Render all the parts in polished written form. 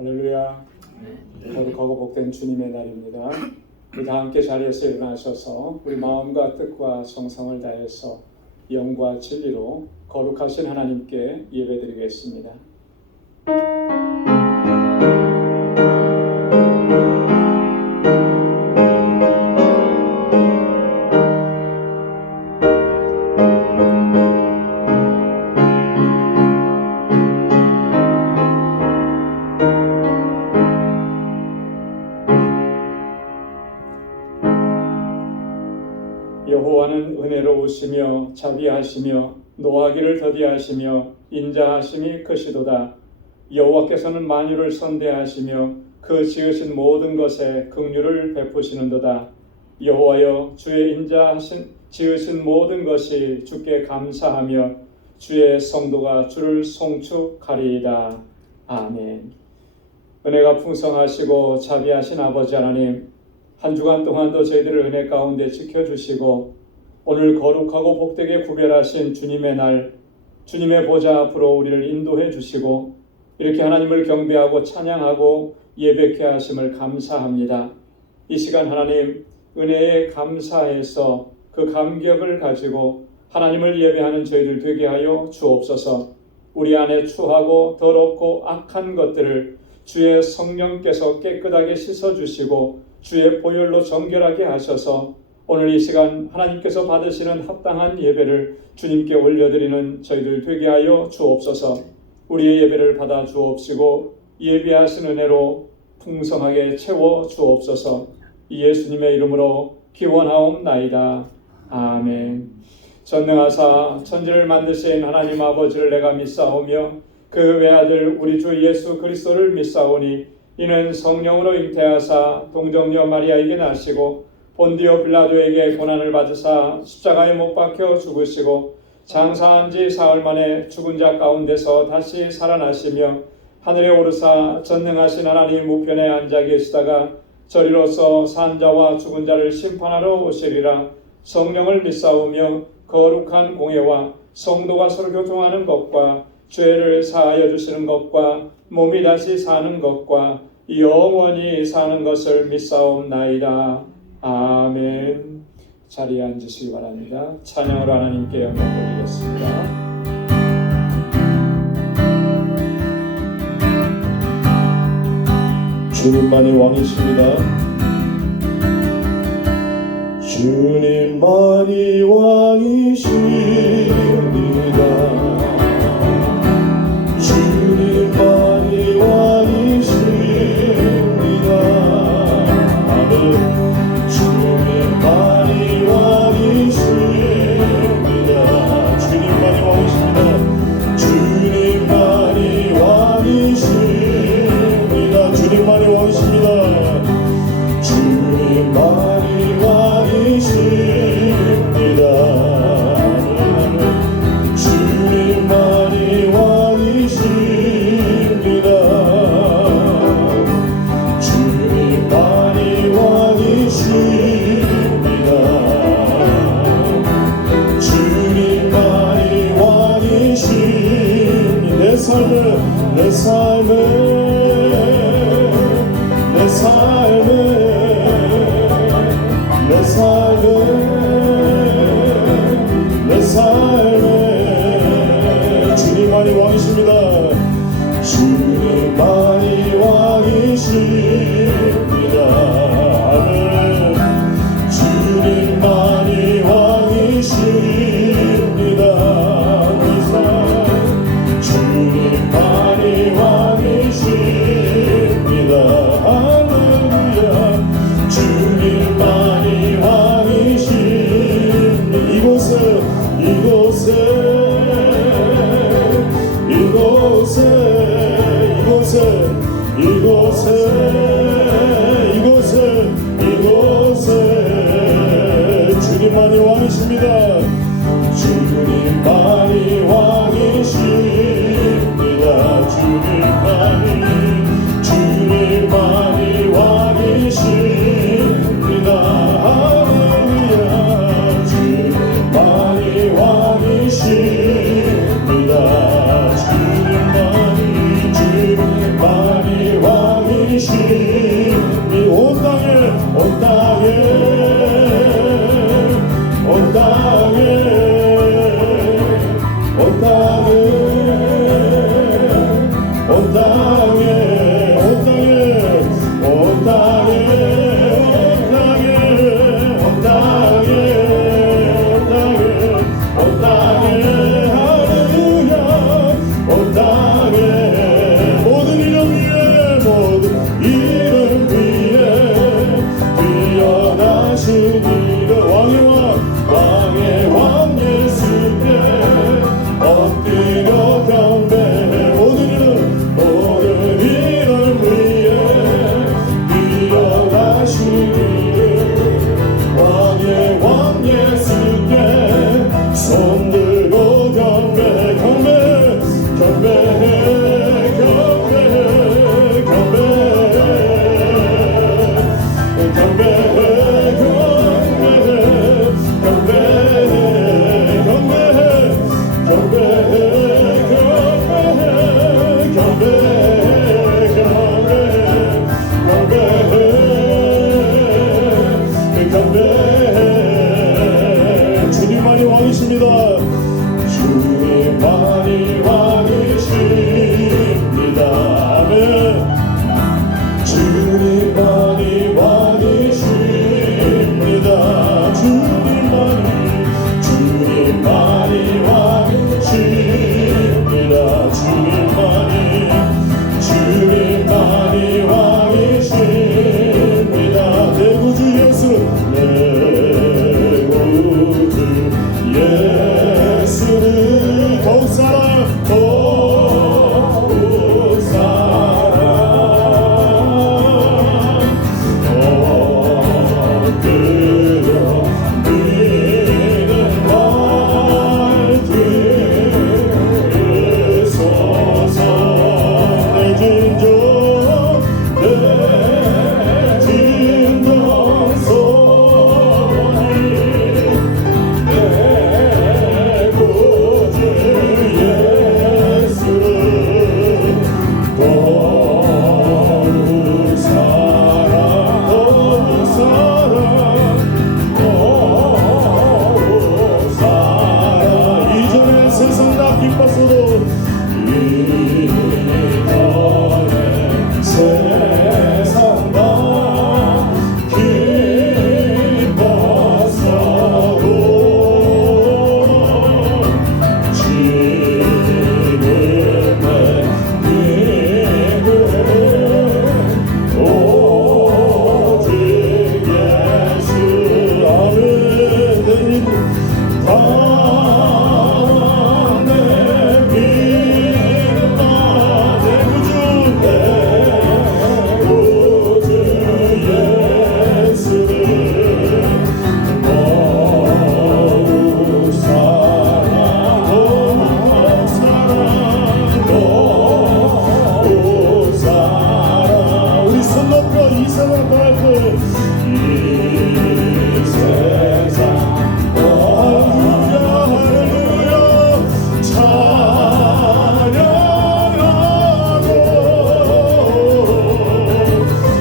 할렐루야. 거룩하고 복된 주님의 날입니다. 우리 다 함께 자리에서 일어나셔서 우리 마음과 뜻과 정성을 다해서 영과 진리로 거룩하신 하나님께 예배드리겠습니다. 여호와는 은혜로우시며 자비하시며 노하기를 더디하시며 인자하심이 크시도다. 여호와께서는 만유를 선대하시며 그 지으신 모든 것에 긍휼을 베푸시는도다. 여호와여, 주의 인자하신 지으신 모든 것이 주께 감사하며 주의 성도가 주를 송축하리이다. 아멘. 은혜가 풍성하시고 자비하신 아버지 하나님, 한 주간 동안도 저희들을 은혜 가운데 지켜주시고 오늘 거룩하고 복되게 구별하신 주님의 날, 주님의 보좌 앞으로 우리를 인도해 주시고 이렇게 하나님을 경배하고 찬양하고 예배케 하심을 감사합니다. 이 시간 하나님, 은혜에 감사해서 그 감격을 가지고 하나님을 예배하는 저희들 되게 하여 주옵소서. 우리 안에 추하고 더럽고 악한 것들을 주의 성령께서 깨끗하게 씻어주시고 주의 보혈로 정결하게 하셔서 오늘 이 시간 하나님께서 받으시는 합당한 예배를 주님께 올려드리는 저희들 되게 하여 주옵소서. 우리의 예배를 받아 주옵시고 예비하신 은혜로 풍성하게 채워 주옵소서. 이 예수님의 이름으로 기원하옵나이다. 아멘. 전능하사 천지를 만드신 하나님 아버지를 내가 믿사오며 그 외아들 우리 주 예수 그리스도를 믿사오니 이는 성령으로 잉태하사 동정녀 마리아에게 나시고 본디오 빌라도에게 고난을 받으사 십자가에 못 박혀 죽으시고 장사한 지 사흘 만에 죽은 자 가운데서 다시 살아나시며 하늘에 오르사 전능하신 하나님 우편에 앉아 계시다가 저리로서 산 자와 죽은 자를 심판하러 오시리라. 성령을 믿사오며 거룩한 공예와 성도가 서로 교통하는 것과 죄를 사하여 주시는 것과 몸이 다시 사는 것과 영원히 사는 것을 믿사옵나이다. 아멘. 자리에 앉으시기 바랍니다. 찬양으로 하나님께 영광 드리겠습니다. 주님만이 왕이십니다. 주님만이 왕이십니다. 주님만이 왕이십니다. 아멘. 주님만이 왕이십니다. 주님만이 왕이십니다. 주님만이 왕이십니다. 주님만이 왕이십니다. 주님만이 왕이십니다. 주님만이 왕이십니다. 주님만이 왕이십니다. 주님만이 왕이십니다. 내 삶을 주님만이 왕이십니다. 주님만이 왕이십니다. 아멘. 주님만이 왕이십니다. 주님만이 왕이십니다. 할렐루야. 주님만이 왕이십니다. 이곳에 주님만이 왕이십니다. 주님만이 왕이십니다. 주님만이 왕이십니다. 할렐루야. 주님만이 왕이십니다. 주님만이 왕 주님만이 왕이십니다. 주님만이 왕이십니다. 주님만이 왕이십니다. 내 구주 예수, 내 구주 예수는 더욱 사랑, 더욱 사랑, 엎드려 믿는 말 들으소서. 내 진정 소원이 내 구주 예수를 더욱 사랑, 더욱 사랑, 더욱 사랑. 이전에 세상 다 기뻤어도 이전에 세상 다 기뻤어도 지금의 믿음은 오직 예수. 아멘. 내 믿음만 내 구주 예수를 더욱 사랑, 더욱 사랑. 우리 손 높여 이 세상 떠날 때 이 세상 할렐루야 할렐루야 찬양하고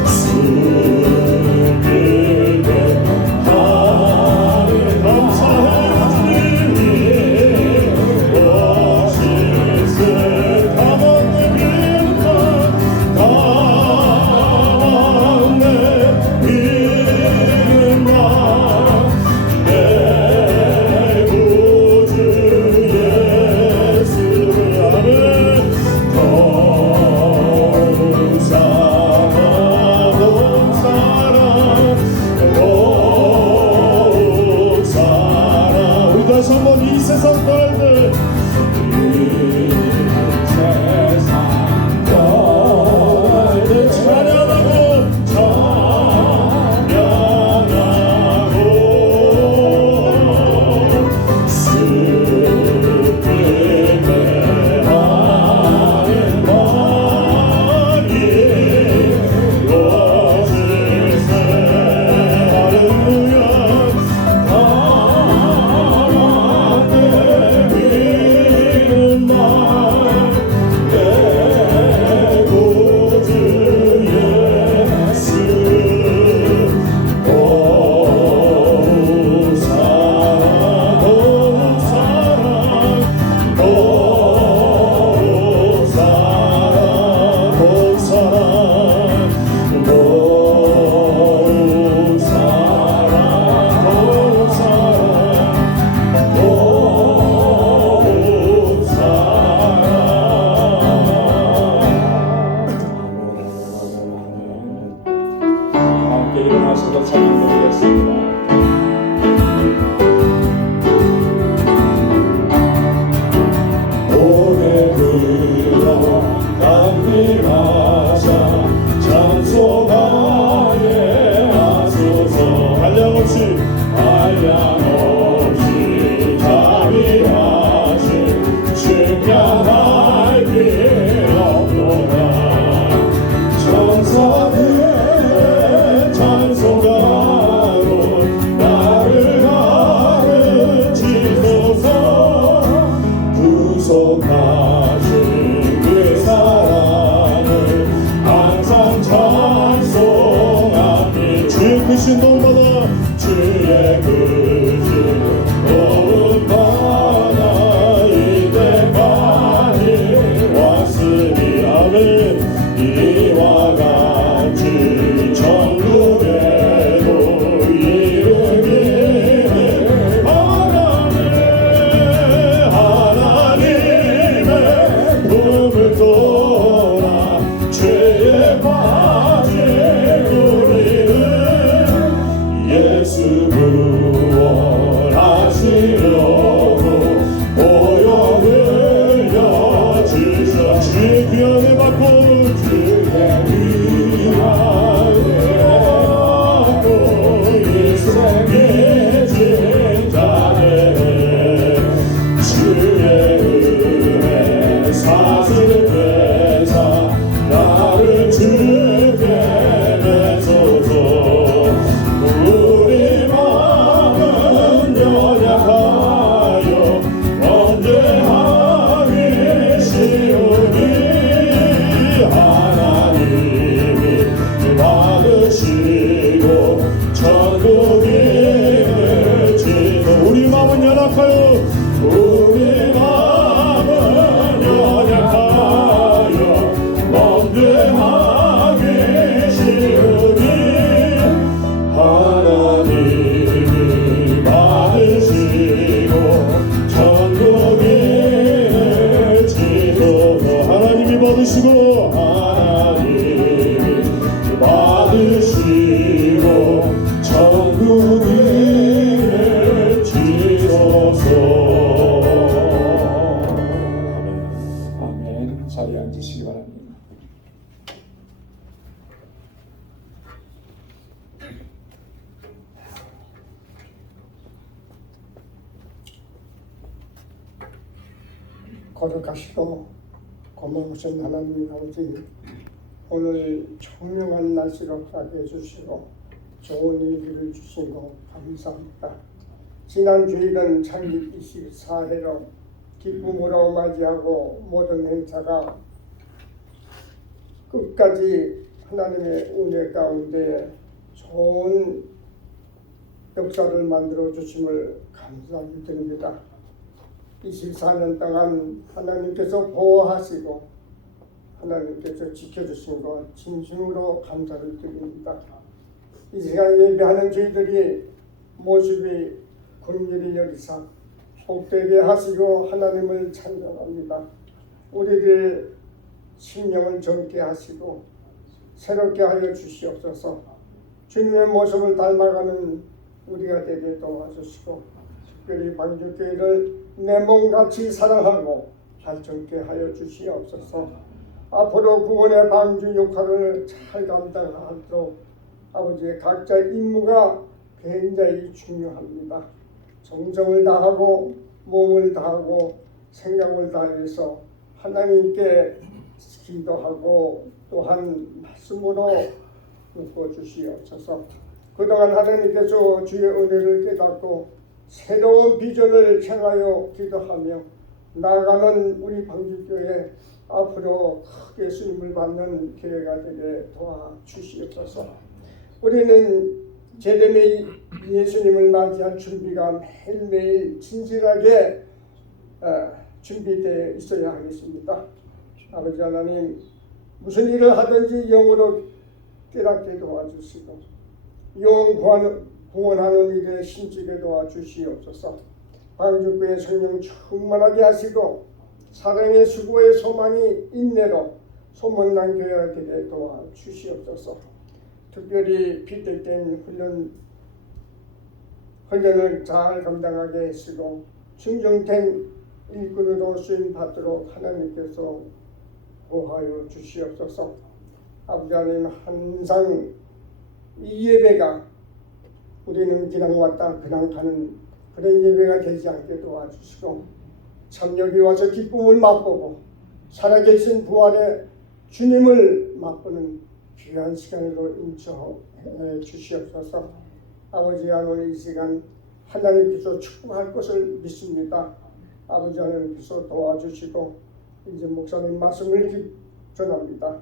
숨기게 하니 감사해 주님. 오실세 가만 내 믿음만, 가만 내 믿음만, 내 구주 예수를. 아멘. 더욱 사랑, 더욱 사랑, 더욱 사랑. 우리 다시 한번 이 세상 떠날 때 이 세상 떠날 때 찬양하고 숨기게 하는 말이 오실세. 할렐루야. 가만 내 믿음만, 내 구주 예수 더욱 사랑, 더욱 사랑, 더욱 사랑, 더욱 사랑, 더욱 사랑, 더욱 사랑, 더욱 사랑. 함께 일어나셔서 찬양 드리겠습니다. 오래 들어 감리하사 찬송하게 하소서. 한량없이 자비하신 증량할 길 없도다. 천사들의 찬송가로 나를 가르치소서. 구속하신 그 사랑을 받으시고 천국의 지도 우리 마음은 연약하여 우리 마음은 연약하여 멍들하기 쉬우니 하나님이 받으시고 천국의 지도 하나님이 받으시고 천국을 지소서. 아멘. 자리에 앉으시기 바랍니다. 거룩하시고 고마우신 하나님 아버지, 오늘 청명한 날씨로 가게 해주시고 좋은 일기를 주신 거 감사합니다. 지난 주일은 창립 24회로 기쁨으로 맞이하고 모든 행사가 끝까지 하나님의 은혜 가운데 좋은 역사를 만들어 주심을 감사드립니다. 24년 동안 하나님께서 보호하시고 하나님께서 지켜주신 것 진심으로 감사를 드립니다. 이 시간 예배하는 저희들이 모습이 긍휼히 여기사 복되게 하시고 하나님을 찬양합니다. 우리들의 심령을 젊게 하시고 새롭게 하여 주시옵소서. 주님의 모습을 닮아가는 우리가 되게 도와주시고 특별히 방주교회를 내 몸같이 사랑하고 발전케 하여 주시옵소서. 앞으로 구원의 방주 역할을 잘 감당하도록 아버지의 각자 임무가 굉장히 중요합니다. 정성을 다하고 몸을 다하고 생각을 다해서 하나님께 기도하고 또한 말씀으로 묶어주시옵소서. 그동안 하나님께서 주의 은혜를 깨닫고 새로운 비전을 향하여 기도하며 나아가는 우리 방주교회 앞으로 크게 쓰임을 받는 교회가 되게 도와주시옵소서. 우리는 제대의 예수님을 맞이할 준비가 매일매일 진실하게 준비되어 있어야 하겠습니다. 아버지 하나님, 무슨 일을 하든지 영으로 깨닫게 도와주시고 영 구원하는 일에 신지게 도와주시옵소서. 방주교회 성령 충만하게 하시고 사랑의 수고의 소망이 인내로 소문난 교회가 되게 도와주시옵소서. 특별히 피택된 훈련을 잘 감당하게 하시고 충정된 일꾼으로 쓰임 받도록 하나님께서 보호하여 주시옵소서. 아버지 하나님, 항상 이 예배가 우리는 그냥 왔다 그냥 가는 그런 예배가 되지 않게 도와주시고 참 여기 와서 기쁨을 맛보고 살아계신 부활의 주님을 맛보는 귀한 시간으로 인쳐해 주시옵소서. 아버지 하나님, 이 시간 하나님께서 축복할 것을 믿습니다. 아버지 하나님께서 도와주시고 이제 목사님 말씀을 전합니다.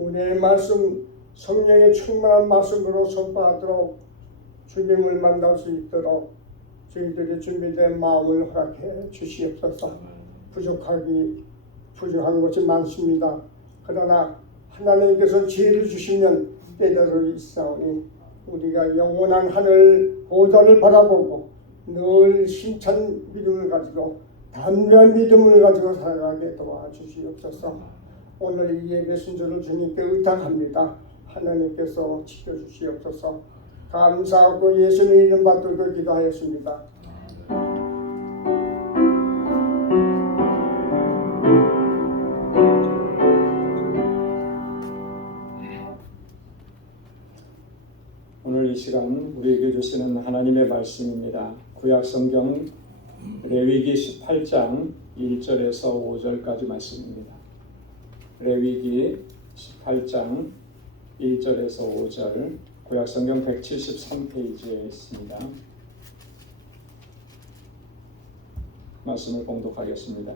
은혜의 말씀, 성령의 충만한 말씀으로 선포하도록 주님을 만날 수 있도록 저희들이 준비된 마음을 허락해 주시옵소서. 부족한 것이 많습니다. 그러나 하나님께서 지혜를 주시면 깨달을 있사오니 우리가 영원한 하늘 보좌를 바라보고 늘 힘찬 믿음을 가지고 담대한 믿음을 가지고 살아가게 도와주시옵소서. 오늘 이 예배 순서를 주님께 의탁합니다. 하나님께서 지켜주시옵소서. 감사하고 예수님 이름 받들고 기도하였습니다. 오늘 이 시간 우리에게 주시는 하나님의 말씀입니다. 구약성경 레위기 18장 1절에서 5절까지 말씀입니다. 레위기 18장 1절에서 5절, 구약성경 173페이지에 있습니다. 말씀을 봉독하겠습니다.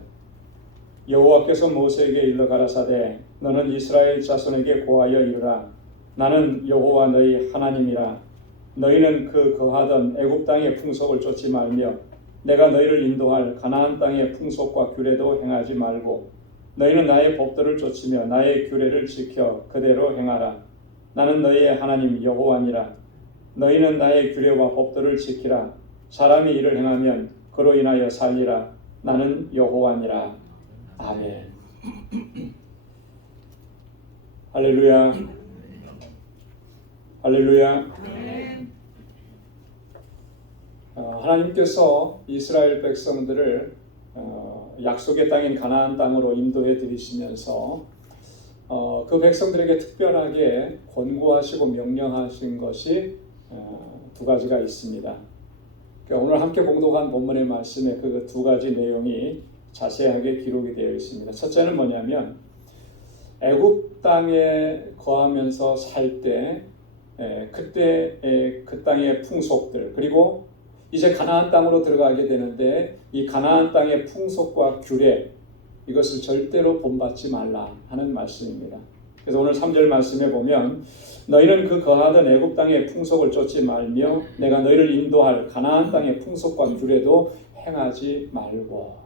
여호와께서 모세에게 일러 가라사대 너는 이스라엘 자손에게 고하여 이르라. 나는 여호와 너희 하나님이라. 너희는 그 거하던 애굽 땅의 풍속을 쫓지 말며 내가 너희를 인도할 가나안 땅의 풍속과 규례도 행하지 말고 너희는 나의 법도를 쫓으며 나의 규례를 지켜 그대로 행하라. 나는 너희의 하나님 여호와니라. 너희는 나의 규례와 법도를 지키라. 사람이 이를 행하면 그로 인하여 살리라. 나는 여호와니라. 아멘. 할렐루야. 할렐루야. 하나님께서 이스라엘 백성들을 약속의 땅인 가나안 땅으로 인도해 들이시면서 그 백성들에게 특별하게 권고하시고 명령하신 것이 두 가지가 있습니다. 그러니까 오늘 함께 봉독한 본문의 말씀에 그 두 가지 내용이 자세하게 기록이 되어 있습니다. 첫째는 뭐냐면 애굽 땅에 거하면서 살 때 그때 그 땅의 풍속들, 그리고 이제 가나안 땅으로 들어가게 되는데 이 가나안 땅의 풍속과 규례, 이것을 절대로 본받지 말라 하는 말씀입니다. 그래서 오늘 3절 말씀에 보면 너희는 그 거하던 애굽 땅의 풍속을 쫓지 말며 내가 너희를 인도할 가나안 땅의 풍속과 규례도 행하지 말고.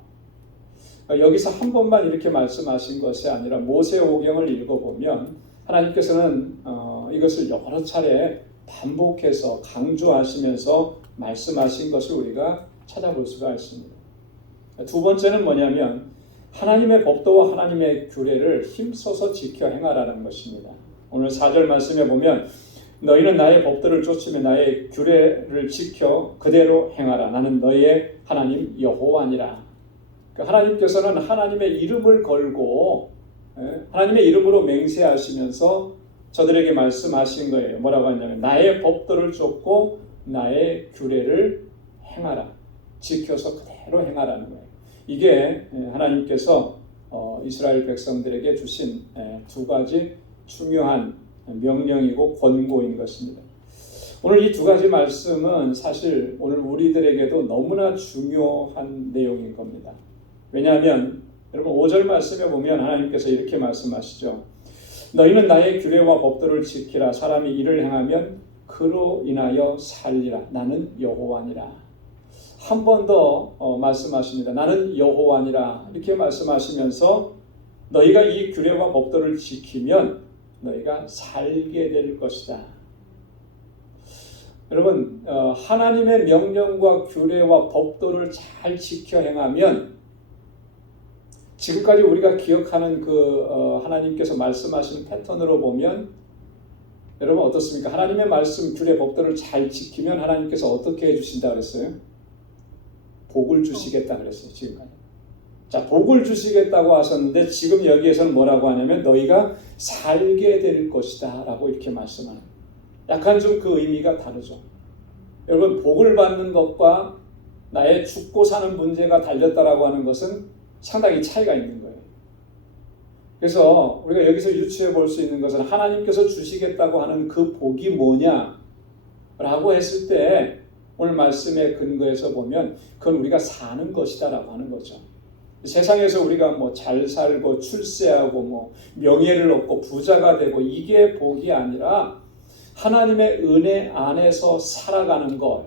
여기서 한 번만 이렇게 말씀하신 것이 아니라 모세오경을 읽어보면 하나님께서는 이것을 여러 차례 반복해서 강조하시면서 말씀하신 것을 우리가 찾아볼 수가 있습니다. 두 번째는 뭐냐면 하나님의 법도와 하나님의 규례를 힘써서 지켜 행하라는 것입니다. 오늘 4절 말씀에 보면 너희는 나의 법도를 쫓으며 나의 규례를 지켜 그대로 행하라. 나는 너희의 하나님 여호와니라. 하나님께서는 하나님의 이름을 걸고 하나님의 이름으로 맹세하시면서 저들에게 말씀하신 거예요. 뭐라고 하냐면 나의 법도를 쫓고 나의 규례를 행하라. 지켜서 그대로 행하라는 거예요. 이게 하나님께서 이스라엘 백성들에게 주신 두 가지 중요한 명령이고 권고인 것입니다. 오늘 이 두 가지 말씀은 사실 오늘 우리들에게도 너무나 중요한 내용인 겁니다. 왜냐하면 여러분 5절 말씀에 보면 하나님께서 이렇게 말씀하시죠. 너희는 나의 규례와 법도를 지키라. 사람이 이를 행하면 그로 인하여 살리라. 나는 여호와니라. 한 번 더 말씀하십니다. 나는 여호와니라. 이렇게 말씀하시면서 너희가 이 규례와 법도를 지키면 너희가 살게 될 것이다. 여러분 하나님의 명령과 규례와 법도를 잘 지켜 행하면 지금까지 우리가 기억하는 하나님께서 말씀하시는 패턴으로 보면 여러분 어떻습니까? 하나님의 말씀, 규례, 법도를 잘 지키면 하나님께서 어떻게 해주신다 그랬어요? 복을 주시겠다 그랬어요. 지금까지. 자, 복을 주시겠다고 하셨는데 지금 여기에서는 뭐라고 하냐면 너희가 살게 될 것이다 라고 이렇게 말씀하는 거예요. 약간 좀 그 의미가 다르죠. 여러분 복을 받는 것과 나의 죽고 사는 문제가 달렸다라고 하는 것은 상당히 차이가 있는 거예요. 그래서 우리가 여기서 유추해 볼 수 있는 것은 하나님께서 주시겠다고 하는 그 복이 뭐냐라고 했을 때 오늘 말씀의 근거에서 보면 그건 우리가 사는 것이다 라고 하는 거죠. 세상에서 우리가 뭐 잘 살고 출세하고 뭐 명예를 얻고 부자가 되고 이게 복이 아니라 하나님의 은혜 안에서 살아가는 것,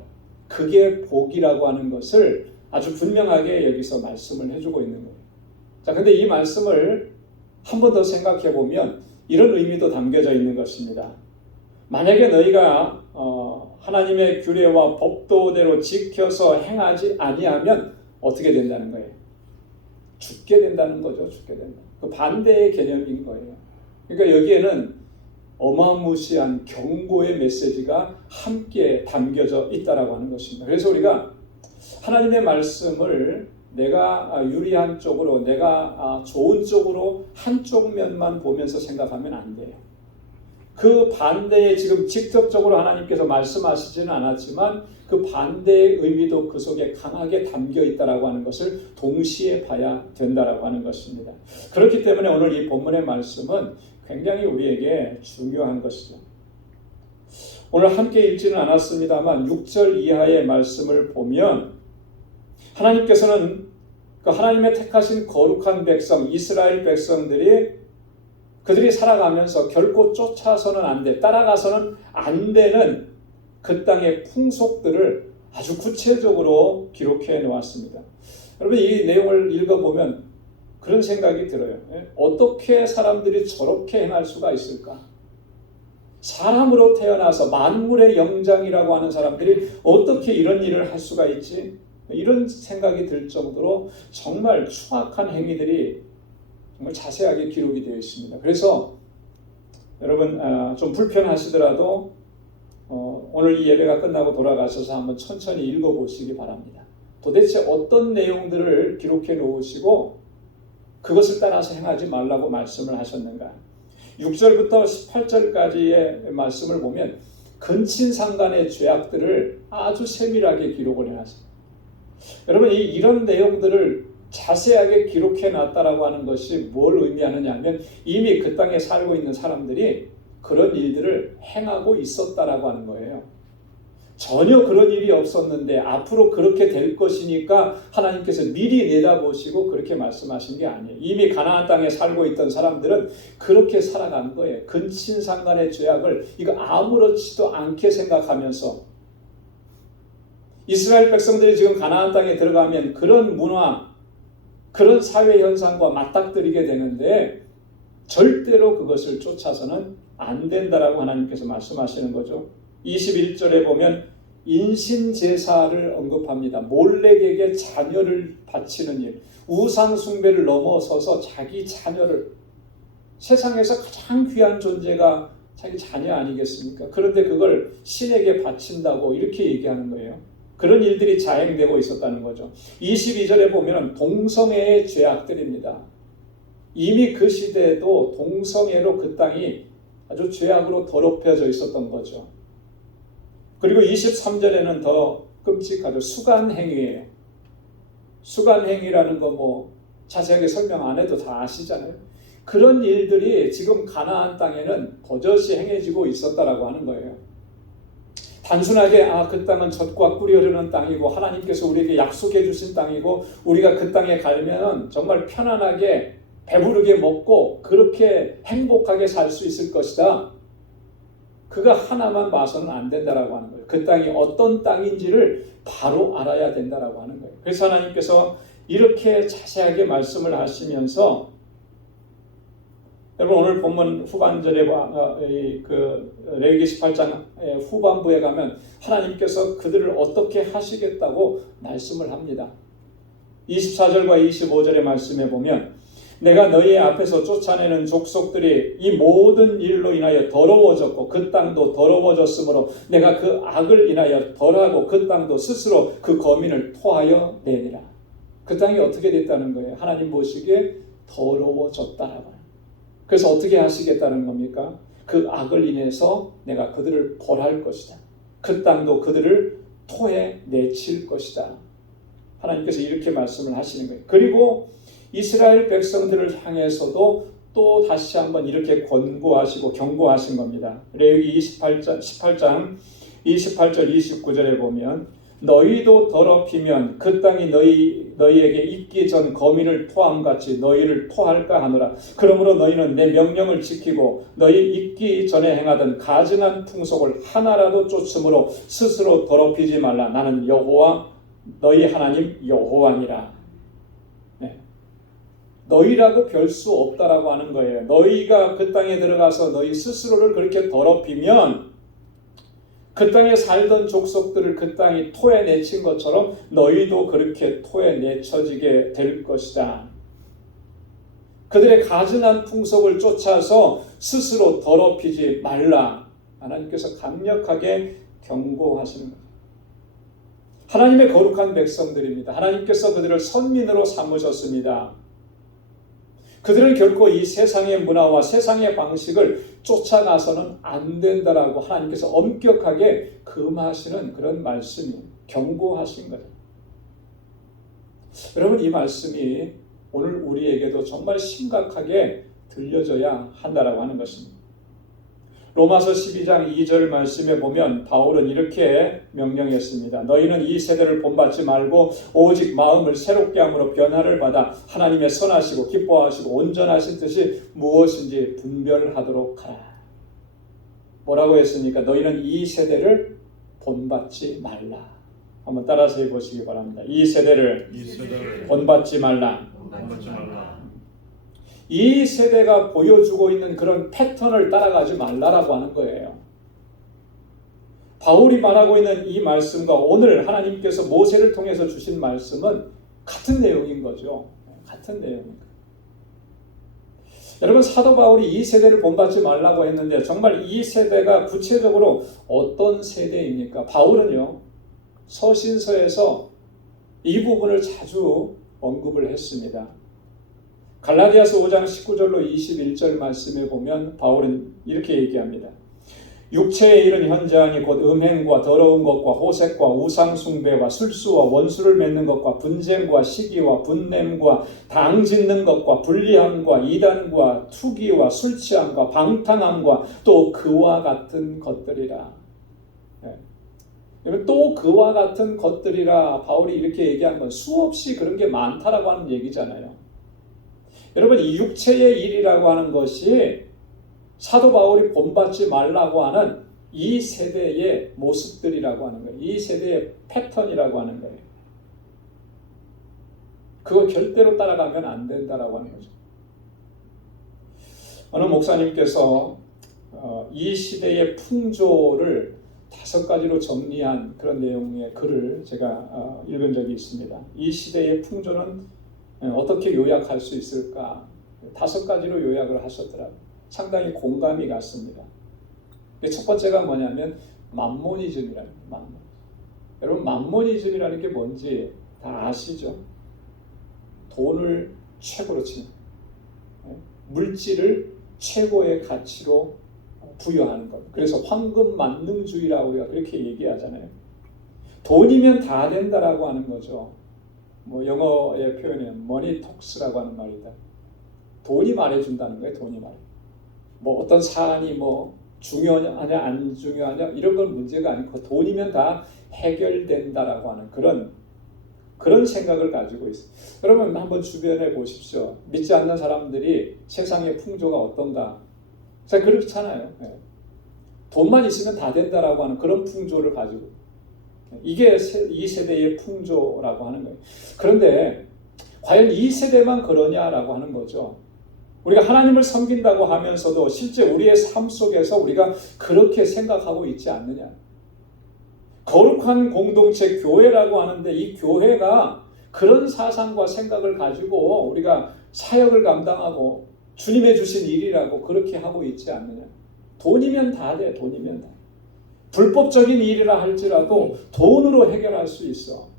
그게 복이라고 하는 것을 아주 분명하게 여기서 말씀을 해주고 있는 거예요. 자, 근데 이 말씀을 한 번 더 생각해 보면 이런 의미도 담겨져 있는 것입니다. 만약에 너희가 하나님의 규례와 법도대로 지켜서 행하지 아니하면 어떻게 된다는 거예요? 죽게 된다는 거죠. 죽게 된다. 그 반대의 개념인 거예요. 그러니까 여기에는 어마무시한 경고의 메시지가 함께 담겨져 있다라고 하는 것입니다. 그래서 우리가 하나님의 말씀을 내가 유리한 쪽으로, 내가 좋은 쪽으로 한쪽 면만 보면서 생각하면 안 돼요. 그 반대에 지금 직접적으로 하나님께서 말씀하시지는 않았지만 그 반대의 의미도 그 속에 강하게 담겨 있다라고 하는 것을 동시에 봐야 된다라고 하는 것입니다. 그렇기 때문에 오늘 이 본문의 말씀은 굉장히 우리에게 중요한 것이죠. 오늘 함께 읽지는 않았습니다만 6절 이하의 말씀을 보면 하나님께서는 그 하나님의 택하신 거룩한 백성 이스라엘 백성들이 그들이 살아가면서 결코 쫓아서는 안 돼, 따라가서는 안 되는 그 땅의 풍속들을 아주 구체적으로 기록해 놓았습니다. 여러분, 이 내용을 읽어보면 그런 생각이 들어요. 어떻게 사람들이 저렇게 행할 수가 있을까? 사람으로 태어나서 만물의 영장이라고 하는 사람들이 어떻게 이런 일을 할 수가 있지? 이런 생각이 들 정도로 정말 추악한 행위들이 정말 자세하게 기록이 되어 있습니다. 그래서 여러분, 좀 불편하시더라도 오늘 이 예배가 끝나고 돌아가셔서 한번 천천히 읽어보시기 바랍니다. 도대체 어떤 내용들을 기록해 놓으시고 그것을 따라서 행하지 말라고 말씀을 하셨는가? 6절부터 18절까지의 말씀을 보면 근친상간의 죄악들을 아주 세밀하게 기록을 해놨습니다. 여러분, 이런 내용들을 자세하게 기록해 놨다라고 하는 것이 뭘 의미하느냐 하면 이미 그 땅에 살고 있는 사람들이 그런 일들을 행하고 있었다라고 하는 거예요. 전혀 그런 일이 없었는데 앞으로 그렇게 될 것이니까 하나님께서 미리 내다보시고 그렇게 말씀하신 게 아니에요. 이미 가나안 땅에 살고 있던 사람들은 그렇게 살아간 거예요. 근친상간의 죄악을 이거 아무렇지도 않게 생각하면서 이스라엘 백성들이 지금 가나안 땅에 들어가면 그런 문화, 그런 사회 현상과 맞닥뜨리게 되는데 절대로 그것을 쫓아서는 안 된다라고 하나님께서 말씀하시는 거죠. 21절에 보면 인신제사를 언급합니다. 몰렉에게 자녀를 바치는 일, 우상 숭배를 넘어서서 자기 자녀를, 세상에서 가장 귀한 존재가 자기 자녀 아니겠습니까? 그런데 그걸 신에게 바친다고 이렇게 얘기하는 거예요. 그런 일들이 자행되고 있었다는 거죠. 22절에 보면 동성애의 죄악들입니다. 이미 그 시대에도 동성애로 그 땅이 아주 죄악으로 더럽혀져 있었던 거죠. 그리고 23절에는 더 끔찍하죠. 수간행위예요. 수간행위라는 거 뭐 자세하게 설명 안 해도 다 아시잖아요. 그런 일들이 지금 가나안 땅에는 버젓이 행해지고 있었다라고 하는 거예요. 단순하게 그 땅은 젖과 꿀이 흐르는 땅이고 하나님께서 우리에게 약속해 주신 땅이고 우리가 그 땅에 가면 정말 편안하게 배부르게 먹고 그렇게 행복하게 살 수 있을 것이다. 그가 하나만 봐서는 안 된다라고 하는 거예요. 그 땅이 어떤 땅인지를 바로 알아야 된다라고 하는 거예요. 그래서 하나님께서 이렇게 자세하게 말씀을 하시면서 여러분 오늘 본문 후반절에 레위기 18장 후반부에 가면 하나님께서 그들을 어떻게 하시겠다고 말씀을 합니다. 24절과 25절의 말씀에 보면 내가 너희 앞에서 쫓아내는 족속들이 이 모든 일로 인하여 더러워졌고 그 땅도 더러워졌으므로 내가 그 악을 인하여 벌하고 그 땅도 스스로 그 거민을 토하여 내니라. 그 땅이 어떻게 됐다는 거예요? 하나님 보시기에 더러워졌다라고 해요. 그래서 어떻게 하시겠다는 겁니까? 그 악을 인해서 내가 그들을 벌할 것이다. 그 땅도 그들을 토해 내칠 것이다. 하나님께서 이렇게 말씀을 하시는 거예요. 그리고 이스라엘 백성들을 향해서도 또 다시 한번 이렇게 권고하시고 경고하신 겁니다. 레위기 18장 28절 29절에 보면 너희도 더럽히면 그 땅이 너희에게 있기 전 거민을 토함같이 너희를 토할까 하노라. 그러므로 너희는 내 명령을 지키고 너희 있기 전에 행하던 가증한 풍속을 하나라도 쫓음으로 스스로 더럽히지 말라. 나는 여호와 너희 하나님 여호와니라. 너희라고 별 수 없다라고 하는 거예요. 너희가 그 땅에 들어가서 너희 스스로를 그렇게 더럽히면 그 땅에 살던 족속들을 그 땅이 토해내친 것처럼 너희도 그렇게 토해내쳐지게 될 것이다. 그들의 가증한 풍속을 쫓아서 스스로 더럽히지 말라. 하나님께서 강력하게 경고하시는 거예요. 하나님의 거룩한 백성들입니다. 하나님께서 그들을 선민으로 삼으셨습니다. 그들은 결코 이 세상의 문화와 세상의 방식을 쫓아가서는 안 된다라고 하나님께서 엄격하게 금하시는 그런 말씀이 경고하신 거예요. 여러분 이 말씀이 오늘 우리에게도 정말 심각하게 들려져야 한다라고 하는 것입니다. 로마서 12장 2절 말씀에 보면 바울은 이렇게 명령했습니다. 너희는 이 세대를 본받지 말고 오직 마음을 새롭게 함으로 변화를 받아 하나님의 선하시고 기뻐하시고 온전하신 뜻이 무엇인지 분별하도록 하라. 뭐라고 했습니까? 너희는 이 세대를 본받지 말라. 한번 따라서 해보시기 바랍니다. 이 세대를 본받지 말라. 이 세대가 보여주고 있는 그런 패턴을 따라가지 말라라고 하는 거예요. 바울이 말하고 있는 이 말씀과 오늘 하나님께서 모세를 통해서 주신 말씀은 같은 내용인 거죠. 같은 내용인 거예요. 여러분, 사도 바울이 이 세대를 본받지 말라고 했는데 정말 이 세대가 구체적으로 어떤 세대입니까? 바울은요, 서신서에서 이 부분을 자주 언급을 했습니다. 갈라디아서 5장 19절로 21절 말씀에 보면 바울은 이렇게 얘기합니다. 육체에 이른 현장이 곧 음행과 더러운 것과 호색과 우상숭배와 술수와 원수를 맺는 것과 분쟁과 시기와 분냄과 당짓는 것과 불리함과 이단과 투기와 술취함과 방탕함과 또 그와 같은 것들이라. 또 그와 같은 것들이라 바울이 이렇게 얘기한 건 수없이 그런 게 많다라고 하는 얘기잖아요. 여러분, 이 육체의 일이라고 하는 것이 사도 바울이 본받지 말라고 하는 이 세대의 모습들이라고 하는 거예요. 이 세대의 패턴이라고 하는 거예요. 그거 절대로 따라가면 안 된다라고 하는 거죠. 어느 목사님께서 이 시대의 풍조를 5가지로 정리한 그런 내용의 글을 제가 읽은 적이 있습니다. 이 시대의 풍조는 어떻게 요약할 수 있을까? 5가지로 요약을 하셨더라고요. 상당히 공감이 갔습니다. 첫 번째가 뭐냐면 맘모니즘이라는 거예요. 맘모니즘. 여러분, 맘모니즘이라는 게 뭔지 다 아시죠? 돈을 최고로 치는, 물질을 최고의 가치로 부여하는 것. 그래서 황금 만능주의라고 우리가 그렇게 얘기하잖아요. 돈이면 다 된다라고 하는 거죠. 뭐 영어의 표현에 money talks라고 하는 말이다. 돈이 말해준다는 거예요. 돈이 말해. 뭐 어떤 사안이 뭐 중요하냐 안 중요하냐 이런 건 문제가 아니고 돈이면 다 해결된다라고 하는 그런 생각을 가지고 있어요. 여러분, 한번 주변에 보십시오. 믿지 않는 사람들이 세상의 풍조가 어떤가? 자, 그렇잖아요. 돈만 있으면 다 된다라고 하는 그런 풍조를 가지고, 이게 이 세대의 풍조라고 하는 거예요. 그런데 과연 이 세대만 그러냐라고 하는 거죠. 우리가 하나님을 섬긴다고 하면서도 실제 우리의 삶 속에서 우리가 그렇게 생각하고 있지 않느냐. 거룩한 공동체 교회라고 하는데 이 교회가 그런 사상과 생각을 가지고 우리가 사역을 감당하고 주님의 주신 일이라고 그렇게 하고 있지 않느냐. 돈이면 다 돼. 돈이면 다. 불법적인 일이라 할지라도 돈으로 해결할 수 있어.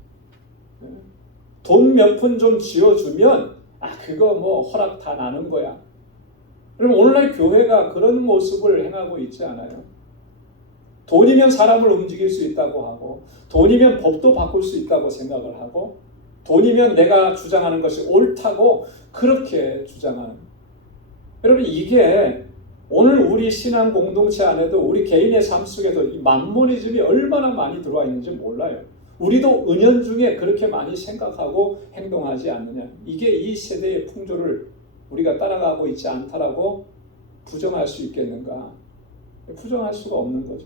돈 몇 푼 좀 쥐어주면 그거 뭐 허락 다 나는 거야. 그럼 오늘날 교회가 그런 모습을 행하고 있지 않아요? 돈이면 사람을 움직일 수 있다고 하고, 돈이면 법도 바꿀 수 있다고 생각을 하고, 돈이면 내가 주장하는 것이 옳다고 그렇게 주장하는. 여러분, 이게 오늘 우리 신앙 공동체 안에도 우리 개인의 삶 속에도 이 맘모니즘이 얼마나 많이 들어와 있는지 몰라요. 우리도 은연중에 그렇게 많이 생각하고 행동하지 않느냐. 이게 이 세대의 풍조를 우리가 따라가고 있지 않다라고 부정할 수 있겠는가? 부정할 수가 없는 거죠.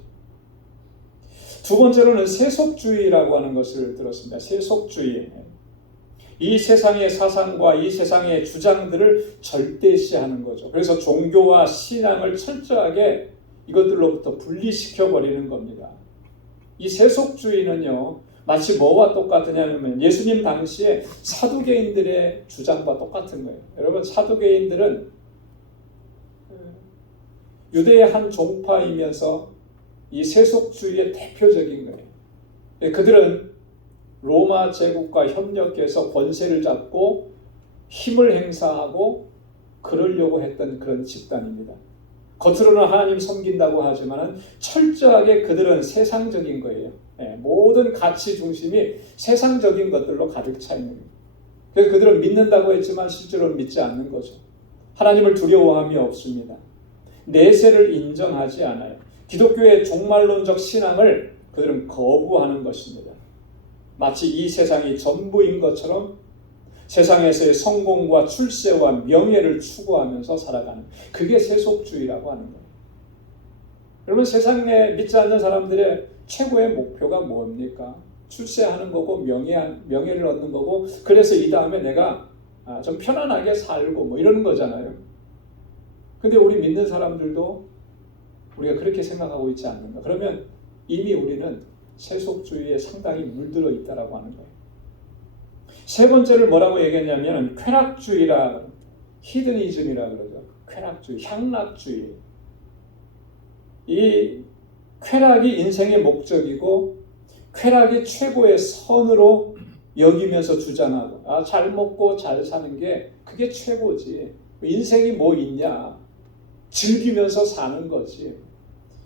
두 번째로는 세속주의라고 하는 것을 들었습니다. 세속주의. 이 세상의 사상과 이 세상의 주장들을 절대시하는 거죠. 그래서 종교와 신앙을 철저하게 이것들로부터 분리시켜 버리는 겁니다. 이 세속주의는요, 마치 뭐와 똑같으냐면 예수님 당시에 사두개인들의 주장과 똑같은 거예요. 여러분, 사두개인들은 유대의 한 종파이면서 이 세속주의의 대표적인 거예요. 그들은 로마 제국과 협력해서 권세를 잡고 힘을 행사하고 그러려고 했던 그런 집단입니다. 겉으로는 하나님 섬긴다고 하지만 철저하게 그들은 세상적인 거예요. 모든 가치 중심이 세상적인 것들로 가득 차 있는 거예요. 그래서 그들은 믿는다고 했지만 실제로는 믿지 않는 거죠. 하나님을 두려워함이 없습니다. 내세를 인정하지 않아요. 기독교의 종말론적 신앙을 그들은 거부하는 것입니다. 마치 이 세상이 전부인 것처럼 세상에서의 성공과 출세와 명예를 추구하면서 살아가는, 그게 세속주의라고 하는 거예요. 여러분, 세상에 믿지 않는 사람들의 최고의 목표가 뭡니까? 출세하는 거고 명예를 얻는 거고, 그래서 이 다음에 내가 좀 편안하게 살고 뭐 이러는 거잖아요. 근데 우리 믿는 사람들도 우리가 그렇게 생각하고 있지 않는가? 그러면 이미 우리는 세속주의에 상당히 물들어 있다라고 하는 거예요. 세 번째를 뭐라고 얘기했냐면 쾌락주의라, 히드니즘이라 그러죠. 쾌락주의, 향락주의. 이 쾌락이 인생의 목적이고 쾌락이 최고의 선으로 여기면서 주장하고, 잘 먹고 잘 사는 게 그게 최고지. 인생이 뭐 있냐? 즐기면서 사는 거지.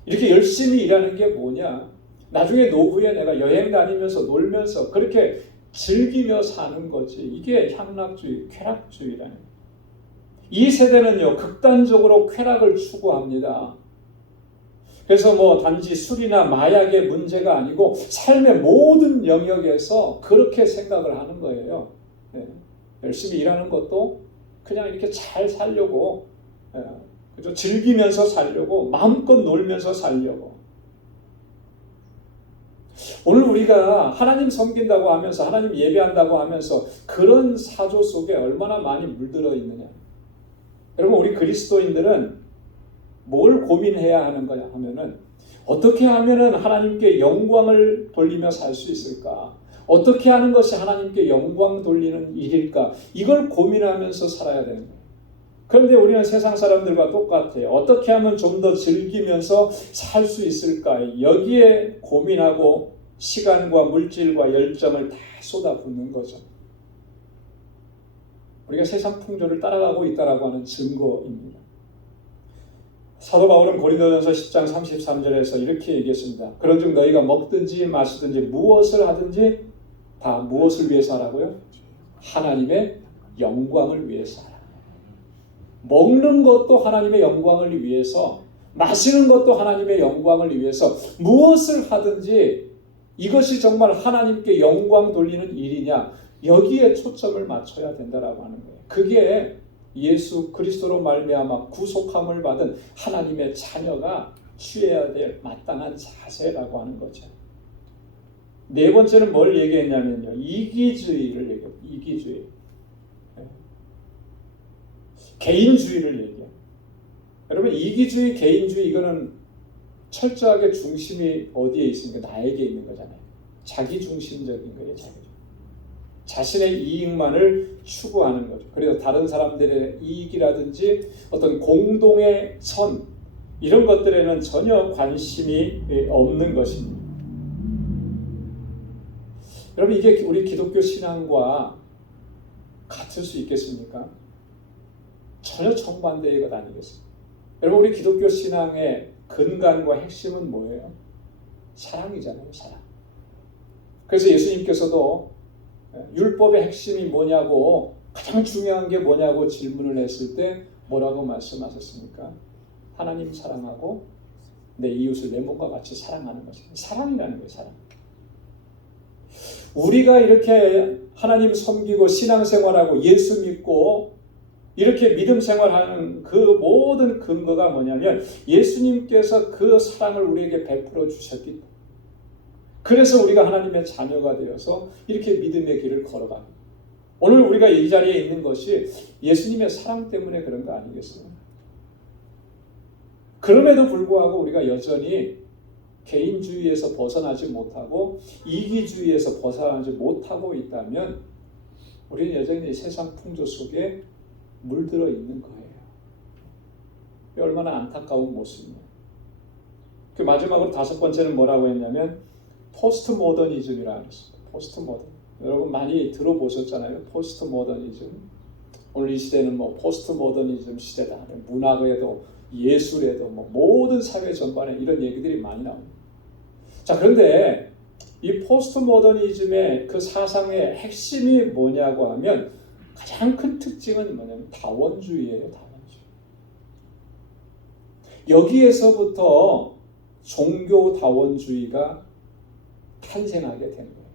이렇게 열심히 일하는 게 뭐냐? 나중에 노후에 내가 여행 다니면서 놀면서 그렇게 즐기며 사는 거지. 이게 향락주의, 쾌락주의라는 거예요. 이 세대는요, 극단적으로 쾌락을 추구합니다. 그래서 뭐 단지 술이나 마약의 문제가 아니고 삶의 모든 영역에서 그렇게 생각을 하는 거예요. 네. 열심히 일하는 것도 그냥 이렇게 잘 살려고, 그죠? 즐기면서 살려고, 마음껏 놀면서 살려고. 오늘 우리가 하나님 섬긴다고 하면서, 하나님 예배한다고 하면서 그런 사조 속에 얼마나 많이 물들어 있느냐. 여러분, 우리 그리스도인들은 뭘 고민해야 하는 거냐 하면은, 어떻게 하면은 하나님께 영광을 돌리며 살 수 있을까? 어떻게 하는 것이 하나님께 영광 돌리는 일일까? 이걸 고민하면서 살아야 되는 거예요. 그런데 우리는 세상 사람들과 똑같아요. 어떻게 하면 좀 더 즐기면서 살 수 있을까? 여기에 고민하고 시간과 물질과 열정을 다 쏟아붓는 거죠. 우리가 세상 풍조를 따라가고 있다라고 하는 증거입니다. 사도 바울은 고린도전서 10장 33절에서 이렇게 얘기했습니다. 그런즉 너희가 먹든지 마시든지 무엇을 하든지 다 무엇을 위해서 하라고요? 하나님의 영광을 위해서 하라. 먹는 것도 하나님의 영광을 위해서, 마시는 것도 하나님의 영광을 위해서, 무엇을 하든지 이것이 정말 하나님께 영광 돌리는 일이냐, 여기에 초점을 맞춰야 된다라고 하는 거예요. 그게 예수 그리스도로 말미암아 구속함을 받은 하나님의 자녀가 취해야 될 마땅한 자세라고 하는 거죠. 네 번째는 뭘 얘기했냐면요, 이기주의를 얘기해요. 이기주의, 개인주의를 얘기해요. 여러분, 이기주의, 개인주의, 이거는 철저하게 중심이 어디에 있습니까? 나에게 있는 거잖아요. 자기중심적인 거예요. 자신의 이익만을 추구하는 거죠. 그래서 다른 사람들의 이익이라든지 어떤 공동의 선, 이런 것들에는 전혀 관심이 없는 것입니다. 여러분, 이게 우리 기독교 신앙과 같을 수 있겠습니까? 전혀 정반대의 것 아니겠습니까? 여러분, 우리 기독교 신앙의 근간과 핵심은 뭐예요? 사랑이잖아요. 사랑. 그래서 예수님께서도 율법의 핵심이 뭐냐고, 가장 중요한 게 뭐냐고 질문을 했을 때 뭐라고 말씀하셨습니까? 하나님 사랑하고 내 이웃을 내 몸과 같이 사랑하는 것입니다. 사랑이라는 거예요. 사랑. 우리가 이렇게 하나님 섬기고 신앙생활하고 예수 믿고 이렇게 믿음 생활하는 그 모든 근거가 뭐냐면, 예수님께서 그 사랑을 우리에게 베풀어 주셨기 때문에, 그래서 우리가 하나님의 자녀가 되어서 이렇게 믿음의 길을 걸어갑니다. 오늘 우리가 이 자리에 있는 것이 예수님의 사랑 때문에 그런 거 아니겠습니까? 그럼에도 불구하고 우리가 여전히 개인주의에서 벗어나지 못하고 이기주의에서 벗어나지 못하고 있다면, 우리는 여전히 세상 풍조 속에 물들어 있는 거예요. 얼마나 안타까운 모습이냐. 그 마지막으로 다섯 번째는 뭐라고 했냐면 포스트 모더니즘이라고 했습니다. 포스트 모던. 여러분 많이 들어보셨잖아요. 포스트 모더니즘. 오늘 이 시대는 뭐 포스트 모더니즘 시대다. 문학에도 예술에도 뭐 모든 사회 전반에 이런 얘기들이 많이 나옵니다. 자, 그런데 이 포스트 모더니즘의 그 사상의 핵심이 뭐냐고 하면, 가장 큰 특징은 뭐냐면 다원주의예요. 다원주의. 여기에서부터 종교다원주의가 탄생하게 된 거예요.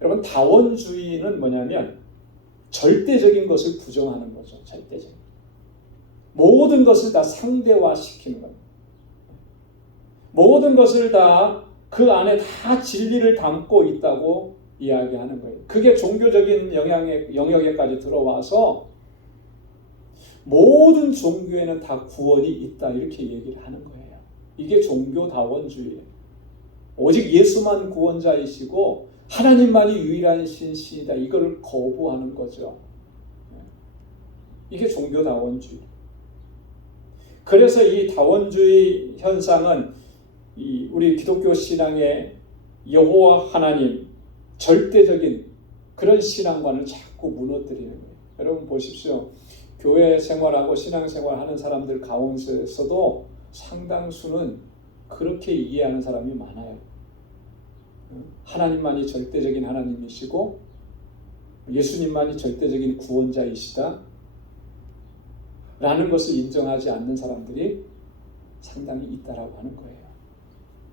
여러분, 다원주의는 뭐냐면 절대적인 것을 부정하는 거죠. 절대적인. 모든 것을 다 상대화시키는 겁니다. 모든 것을 다 그 안에 다 진리를 담고 있다고 이야기하는 거예요. 그게 종교적인 영역에까지 들어와서 모든 종교에는 다 구원이 있다 이렇게 얘기를 하는 거예요. 이게 종교다원주의예요. 오직 예수만 구원자이시고 하나님만이 유일한 신이다. 이걸 거부하는 거죠. 이게 종교다원주의. 그래서 이 다원주의 현상은 우리 기독교 신앙의 여호와 하나님 절대적인 그런 신앙관을 자꾸 무너뜨리는 거예요. 여러분 보십시오. 교회 생활하고 신앙생활 하는 사람들 가운데서도 상당수는 그렇게 이해하는 사람이 많아요. 하나님만이 절대적인 하나님이시고 예수님만이 절대적인 구원자이시다 라는 것을 인정하지 않는 사람들이 상당히 있다라고 하는 거예요.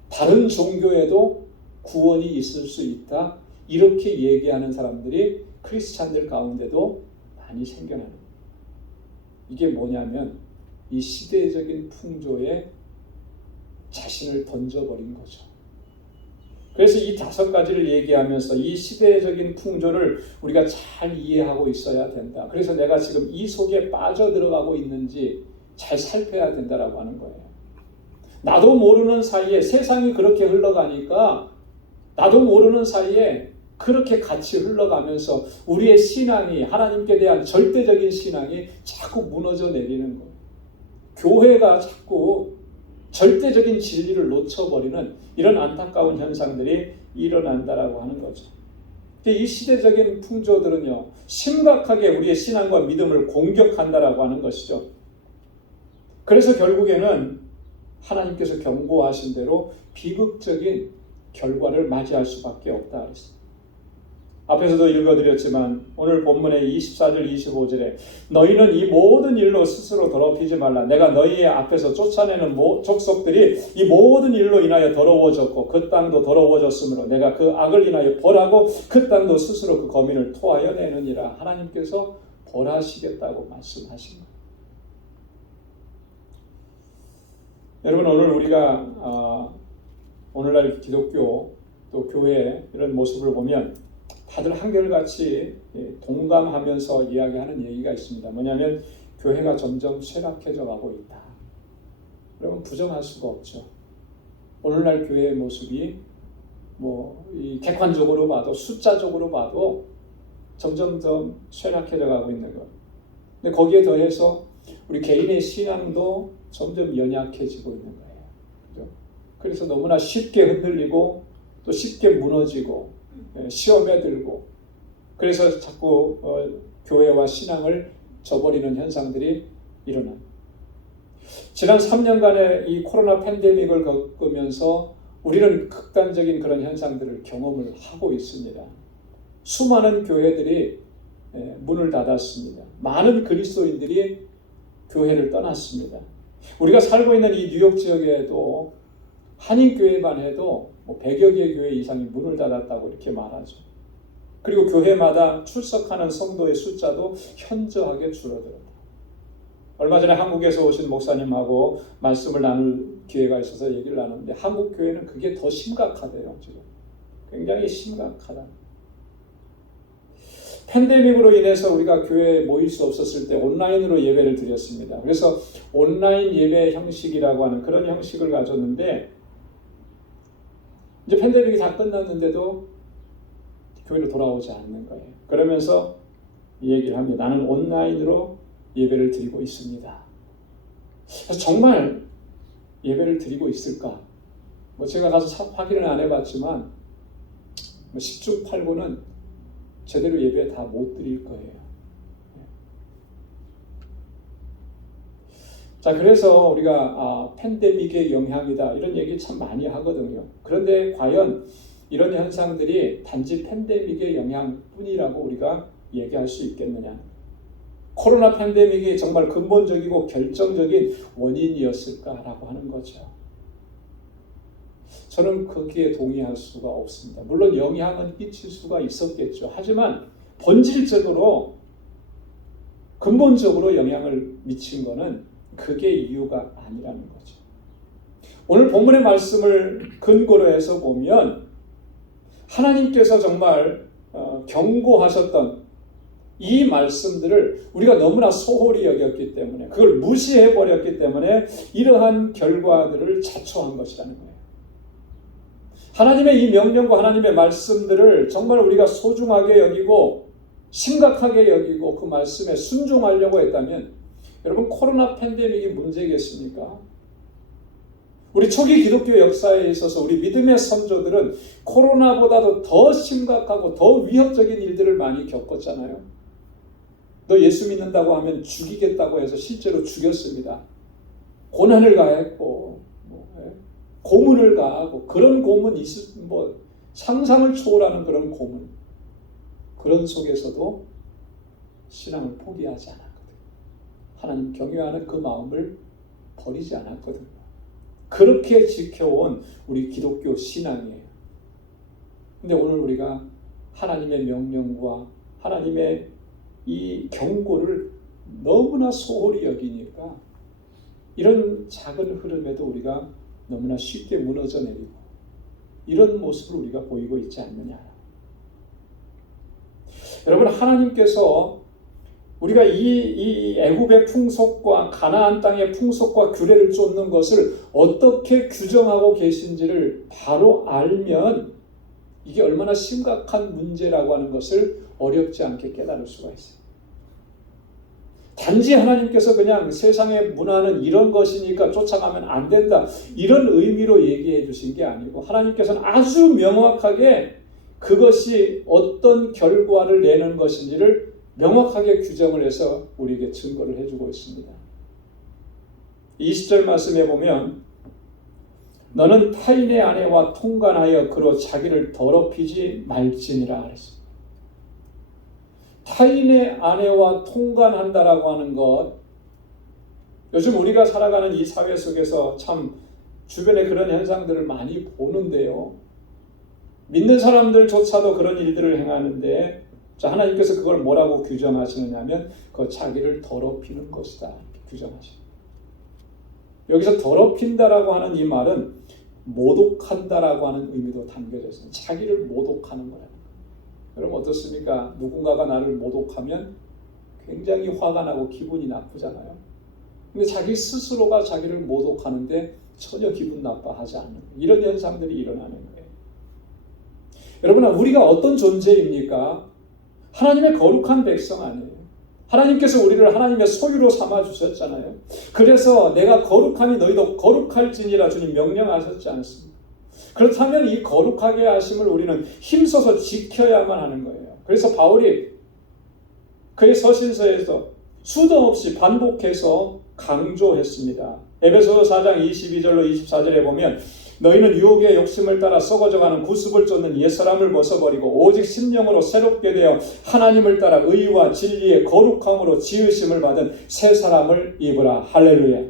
다른 종교에도 구원이 있을 수 있다 이렇게 얘기하는 사람들이 크리스찬들 가운데도 많이 생겨나는 거예요. 이게 뭐냐면 이 시대적인 풍조에 자신을 던져버린 거죠. 그래서 이 5가지를 얘기하면서 이 시대적인 풍조를 우리가 잘 이해하고 있어야 된다. 그래서 내가 지금 이 속에 빠져들어가고 있는지 잘 살펴야 된다라고 하는 거예요. 나도 모르는 사이에 세상이 그렇게 흘러가니까 나도 모르는 사이에 그렇게 같이 흘러가면서 우리의 신앙이 하나님께 대한 절대적인 신앙이 자꾸 무너져 내리는 거예요. 교회가 자꾸 절대적인 진리를 놓쳐버리는 이런 안타까운 현상들이 일어난다라고 하는 거죠. 이 시대적인 풍조들은요, 심각하게 우리의 신앙과 믿음을 공격한다라고 하는 것이죠. 그래서 결국에는 하나님께서 경고하신 대로 비극적인 결과를 맞이할 수밖에 없다 그랬어요. 앞에서도 읽어드렸지만 오늘 본문의 24절 25절에 너희는 이 모든 일로 스스로 더럽히지 말라. 내가 너희의 앞에서 쫓아내는 족속들이 이 모든 일로 인하여 더러워졌고 그 땅도 더러워졌으므로 내가 그 악을 인하여 벌하고 그 땅도 스스로 그 거민을 토하여 내느니라. 하나님께서 벌하시겠다고 말씀하신 거예요. 여러분, 오늘 우리가 오늘날 기독교 또 교회 이런 모습을 보면 다들 한결같이 동감하면서 이야기하는 얘기가 있습니다. 뭐냐면 교회가 점점 쇠락해져 가고 있다. 여러분, 부정할 수가 없죠. 오늘날 교회의 모습이 이 객관적으로 봐도 숫자적으로 봐도 점점 더 쇠락해져 가고 있는 것. 근데 거기에 더해서 우리 개인의 신앙도 점점 연약해지고 있는 거예요. 그죠? 그래서 너무나 쉽게 흔들리고 또 쉽게 무너지고 시험에 들고 그래서 자꾸 교회와 신앙을 저버리는 현상들이 일어납니다. 지난 3년간의 이 코로나 팬데믹을 겪으면서 우리는 극단적인 그런 현상들을 경험을 하고 있습니다. 수많은 교회들이 문을 닫았습니다. 많은 그리스도인들이 교회를 떠났습니다. 우리가 살고 있는 이 뉴욕 지역에도 한인교회만 해도 100여 개의 교회 이상이 문을 닫았다고 이렇게 말하죠. 그리고 교회마다 출석하는 성도의 숫자도 현저하게 줄어들었다. 얼마 전에 한국에서 오신 목사님하고 말씀을 나눌 기회가 있어서 얘기를 나눴는데 한국 교회는 그게 더 심각하대요. 지금 굉장히 심각하다. 팬데믹으로 인해서 우리가 교회에 모일 수 없었을 때 온라인으로 예배를 드렸습니다. 그래서 온라인 예배 형식이라고 하는 그런 형식을 가졌는데 이제 팬데믹이 다 끝났는데도 교회로 돌아오지 않는 거예요. 그러면서 이 얘기를 합니다. 나는 온라인으로 예배를 드리고 있습니다. 그래서 정말 예배를 드리고 있을까? 제가 가서 확인을 안 해봤지만 10중 8구는 제대로 예배 다 못 드릴 거예요. 자, 그래서 우리가 팬데믹의 영향이다 이런 얘기 참 많이 하거든요. 그런데 과연 이런 현상들이 단지 팬데믹의 영향뿐이라고 우리가 얘기할 수 있겠느냐? 코로나 팬데믹이 정말 근본적이고 결정적인 원인이었을까라고 하는 거죠. 저는 거기에 동의할 수가 없습니다. 물론 영향은 끼칠 수가 있었겠죠. 하지만 본질적으로 근본적으로 영향을 미친 것은 그게 이유가 아니라는 거죠. 오늘 본문의 말씀을 근거로 해서 보면 하나님께서 정말 경고하셨던 이 말씀들을 우리가 너무나 소홀히 여겼기 때문에, 그걸 무시해버렸기 때문에 이러한 결과들을 자초한 것이라는 거예요. 하나님의 이 명령과 하나님의 말씀들을 정말 우리가 소중하게 여기고 심각하게 여기고 그 말씀에 순종하려고 했다면, 여러분, 코로나 팬데믹이 문제겠습니까? 우리 초기 기독교 역사에 있어서 우리 믿음의 선조들은 코로나보다도 더 심각하고 더 위협적인 일들을 많이 겪었잖아요. 너 예수 믿는다고 하면 죽이겠다고 해서 실제로 죽였습니다. 고난을 가했고 고문을 가하고, 그런 고문 상상을 초월하는 그런 고문, 그런 속에서도 신앙을 포기하지 않았거든요. 하나님 경외하는 그 마음을 버리지 않았거든요. 그렇게 지켜온 우리 기독교 신앙이에요. 근데 오늘 우리가 하나님의 명령과 하나님의 이 경고를 너무나 소홀히 여기니까 이런 작은 흐름에도 우리가 너무나 쉽게 무너져 내리고, 이런 모습을 우리가 보이고 있지 않느냐. 여러분, 하나님께서 우리가 이 애굽의 풍속과 가나안 땅의 풍속과 규례를 쫓는 것을 어떻게 규정하고 계신지를 바로 알면 이게 얼마나 심각한 문제라고 하는 것을 어렵지 않게 깨달을 수가 있어요. 단지 하나님께서 그냥 세상의 문화는 이런 것이니까 쫓아가면 안 된다, 이런 의미로 얘기해 주신 게 아니고, 하나님께서는 아주 명확하게 그것이 어떤 결과를 내는 것인지를 명확하게 규정을 해서 우리에게 증거를 해주고 있습니다. 20절 말씀에 보면 너는 타인의 아내와 통관하여 그로 자기를 더럽히지 말지니라 그랬습니다. 타인의 아내와 통관한다라고 하는 것, 요즘 우리가 살아가는 이 사회 속에서 참 주변에 그런 현상들을 많이 보는데요. 믿는 사람들조차도 그런 일들을 행하는데, 자, 하나님께서 그걸 뭐라고 규정하시느냐면 그 자기를 더럽히는 것이다 규정하십니다. 여기서 더럽힌다라고 하는 이 말은 모독한다라고 하는 의미도 담겨져 있습니다. 자기를 모독하는 거예요. 여러분 어떻습니까? 누군가가 나를 모독하면 굉장히 화가 나고 기분이 나쁘잖아요. 근데 자기 스스로가 자기를 모독하는데 전혀 기분 나빠하지 않는, 이런 현상들이 일어나는 거예요. 여러분, 우리가 어떤 존재입니까? 하나님의 거룩한 백성 아니에요. 하나님께서 우리를 하나님의 소유로 삼아 주셨잖아요. 그래서 내가 거룩하니 너희도 거룩할지니라 주님 명령하셨지 않습니까? 그렇다면 이 거룩하게 하심을 우리는 힘써서 지켜야만 하는 거예요. 그래서 바울이 그의 서신서에서 수도 없이 반복해서 강조했습니다. 에베소서 4장 22절로 24절에 보면 너희는 유혹의 욕심을 따라 썩어져가는 구습을 쫓는 옛사람을 벗어버리고 오직 심령으로 새롭게 되어 하나님을 따라 의와 진리의 거룩함으로 지으심을 받은 새 사람을 입으라. 할렐루야.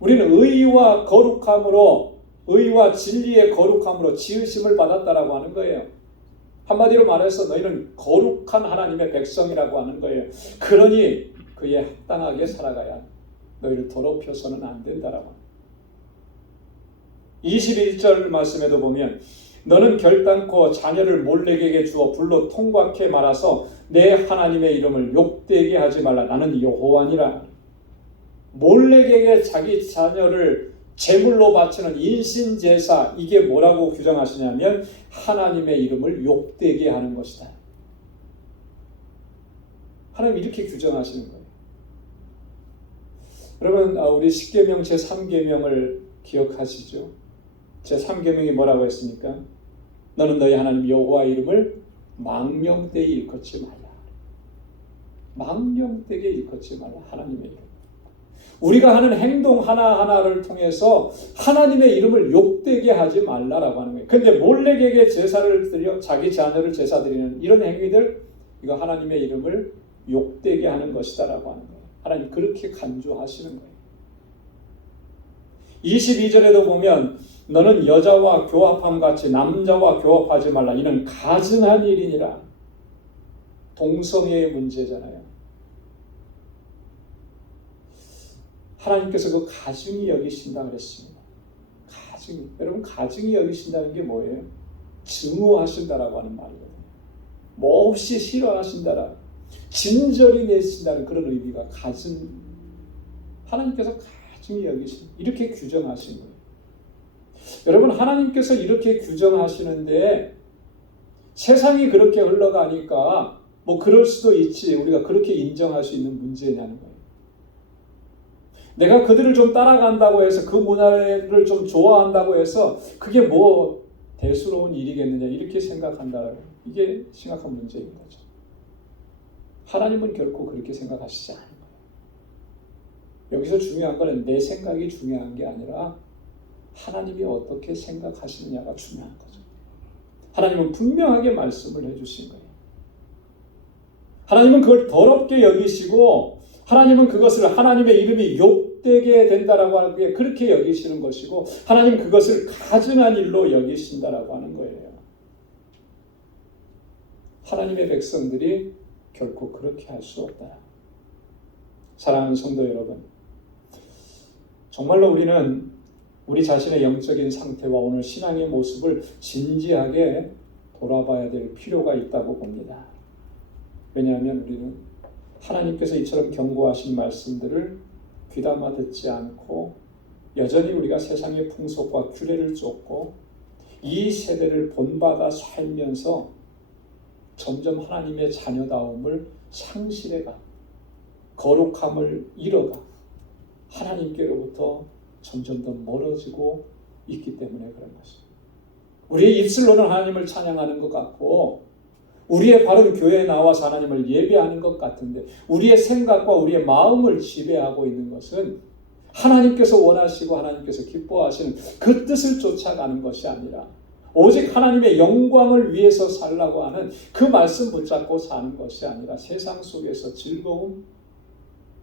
우리는 의와 거룩함으로, 의와 진리의 거룩함으로 지으심을 받았다라고 하는 거예요. 한마디로 말해서 너희는 거룩한 하나님의 백성이라고 하는 거예요. 그러니 그에 합당하게 살아가야 너희를 더럽혀서는 안 된다라고 합니다. 21절 말씀에도 보면 너는 결단코 자녀를 몰렉에게 주어 불로 통곡케 말아서 내 하나님의 이름을 욕되게 하지 말라. 나는 여호와니라. 몰렉에게 자기 자녀를 제물로 바치는 인신제사, 이게 뭐라고 규정하시냐면 하나님의 이름을 욕되게 하는 것이다. 하나님 이렇게 규정하시는 거예요. 여러분, 우리 십계명 제3계명을 기억하시죠? 제3계명이 뭐라고 했습니까? 너는 너희 하나님 여호와 이름을 망령되이 일컫지 말라. 망령되게 일컫지 말라. 하나님의 이름. 우리가 하는 행동 하나하나를 통해서 하나님의 이름을 욕되게 하지 말라라고 하는 거예요. 그런데 몰렉에게 제사를 드려 자기 자녀를 제사 드리는 이런 행위들, 이거 하나님의 이름을 욕되게 하는 것이다라고 하는 거예요. 하나님 그렇게 간주하시는 거예요. 22절에도 보면 너는 여자와 교합함같이 남자와 교합하지 말라. 이는 가증한 일이니라. 동성애의 문제잖아요. 하나님께서 그 가증히 여기신다 그랬습니다. 가증히. 여러분 가증히 여기신다는 게 뭐예요? 증오하신다라고 하는 말이거든요. 몹시 싫어하신다라. 진절이 내신다는 그런 의미가 가증. 하나님께서 가증히 여기신 이렇게 규정하신 거예요. 여러분 하나님께서 이렇게 규정하시는데 세상이 그렇게 흘러가니까 뭐 그럴 수도 있지 우리가 그렇게 인정할 수 있는 문제냐는 거예요. 내가 그들을 좀 따라간다고 해서 그 문화를 좀 좋아한다고 해서 그게 뭐 대수로운 일이겠느냐 이렇게 생각한다는 이게 심각한 문제인 거죠. 하나님은 결코 그렇게 생각하시지 않은 거예요. 여기서 중요한 거는 내 생각이 중요한 게 아니라 하나님이 어떻게 생각하시느냐가 중요한 거죠. 하나님은 분명하게 말씀을 해주신 거예요. 하나님은 그걸 더럽게 여기시고 하나님은 그것을 하나님의 이름이 욕되게 된다라고 하는 게 그렇게 여기시는 것이고 하나님은 그것을 가증한 일로 여기신다라고 하는 거예요. 하나님의 백성들이 결코 그렇게 할 수 없다. 사랑하는 성도 여러분, 정말로 우리는 우리 자신의 영적인 상태와 오늘 신앙의 모습을 진지하게 돌아봐야 될 필요가 있다고 봅니다. 왜냐하면 우리는 하나님께서 이처럼 경고하신 말씀들을 귀담아 듣지 않고 여전히 우리가 세상의 풍속과 규례를 쫓고 이 세대를 본받아 살면서 점점 하나님의 자녀다움을 상실해가 거룩함을 잃어가 하나님께로부터 점점 더 멀어지고 있기 때문에 그런 것입니다. 우리의 입술로는 하나님을 찬양하는 것 같고 우리의 발은 교회에 나와서 하나님을 예배하는 것 같은데 우리의 생각과 우리의 마음을 지배하고 있는 것은 하나님께서 원하시고 하나님께서 기뻐하시는 그 뜻을 쫓아가는 것이 아니라 오직 하나님의 영광을 위해서 살라고 하는 그 말씀 붙잡고 사는 것이 아니라 세상 속에서 즐거움,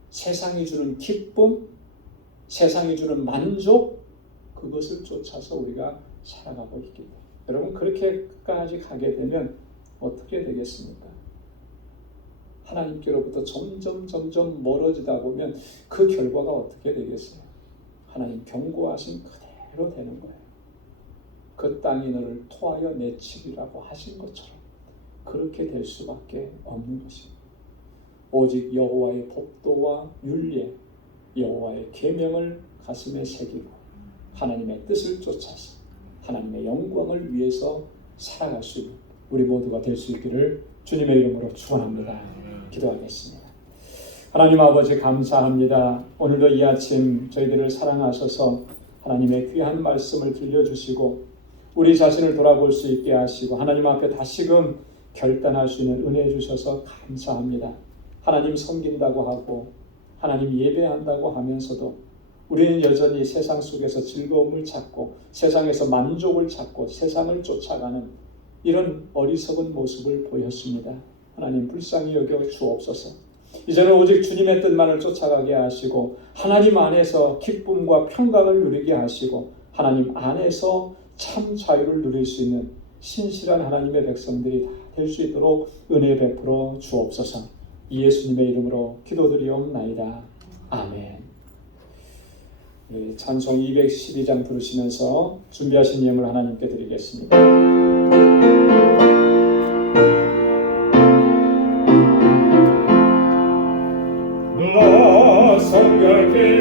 세상이 주는 기쁨, 세상이 주는 만족 그것을 쫓아서 우리가 살아가고 있기 때문에 여러분 그렇게까지 가게 되면 어떻게 되겠습니까? 하나님께로부터 점점 멀어지다 보면 그 결과가 어떻게 되겠어요? 하나님 경고하신 그대로 되는 거예요. 그 땅이 너를 토하여 내치리라고 하신 것처럼 그렇게 될 수밖에 없는 것입니다. 오직 여호와의 법도와 윤례, 여호와의 계명을 가슴에 새기고 하나님의 뜻을 쫓아서 하나님의 영광을 위해서 살아갈 수 있는 우리 모두가 될 수 있기를 주님의 이름으로 축원합니다. 기도하겠습니다. 하나님 아버지 감사합니다. 오늘도 이 아침 저희들을 사랑하셔서 하나님의 귀한 말씀을 들려주시고 우리 자신을 돌아볼 수 있게 하시고 하나님 앞에 다시금 결단할 수 있는 은혜 주셔서 감사합니다. 하나님 섬긴다고 하고 하나님 예배한다고 하면서도 우리는 여전히 세상 속에서 즐거움을 찾고 세상에서 만족을 찾고 세상을 쫓아가는 이런 어리석은 모습을 보였습니다. 하나님 불쌍히 여겨 주옵소서. 이제는 오직 주님의 뜻만을 쫓아가게 하시고 하나님 안에서 기쁨과 평강을 누리게 하시고 하나님 안에서 참 자유를 누릴 수 있는 신실한 하나님의 백성들이 다 될 수 있도록 은혜 베풀어 주옵소서. 예수님의 이름으로 기도드리옵나이다. 아멘. 찬송 212장 부르시면서 준비하신 예물 하나님께 드리겠습니다. 너 성결케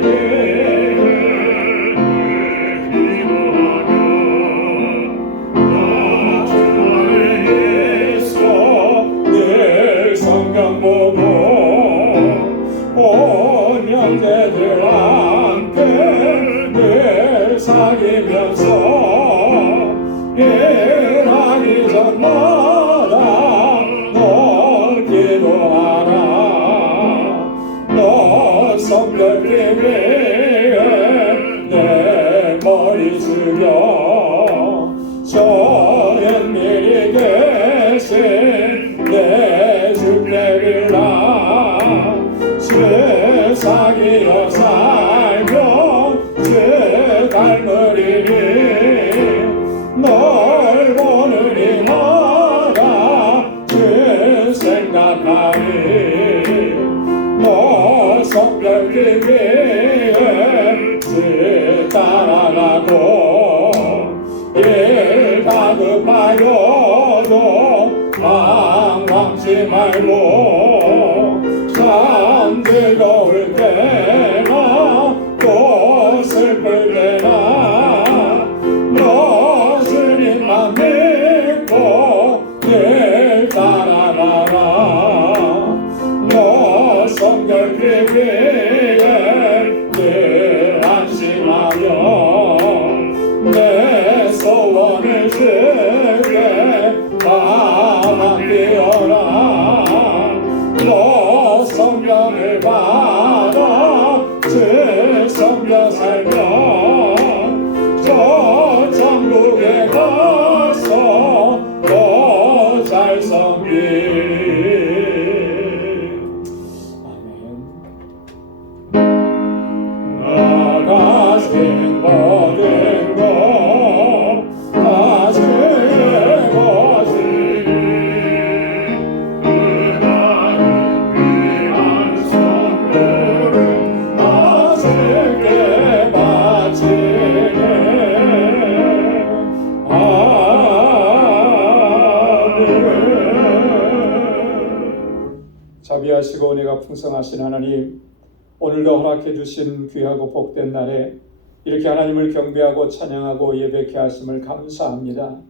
사귀면서 일하기 전마다 널 기도하라. 너 성결케 위해 내 머리 숙여 저녁 미리 계신 내 주께 빌라. 널 보느니 마가 주 생각하니 너 성결기에 주 따라가고 일 다급하여도 방황치 말고 참 즐거울 때나 또 슬플 때나 너 주님만 믿고 늘 따라가라 너 성결기 위에 늘 안심하며 내 소원을 주께 바라띄어라 너 성령을 받아 주 섬겨 살며 저 천국에 가서 더 잘 섬기리 아멘. 나가신 모든 것 다 주의 것이니 은하는 귀한 선물을 다 주께 바치네 아멘. 자비하시고 은혜가 풍성하신 하나님, 오늘도 허락해 주신 귀하고 복된 날에 이렇게 하나님을 경배하고 찬양하고 예배케 하심을 감사합니다.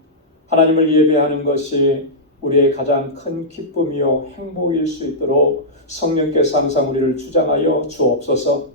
하나님을 예배하는 것이 우리의 가장 큰 기쁨이요 행복일 수 있도록 성령께서 항상 우리를 주장하여 주옵소서.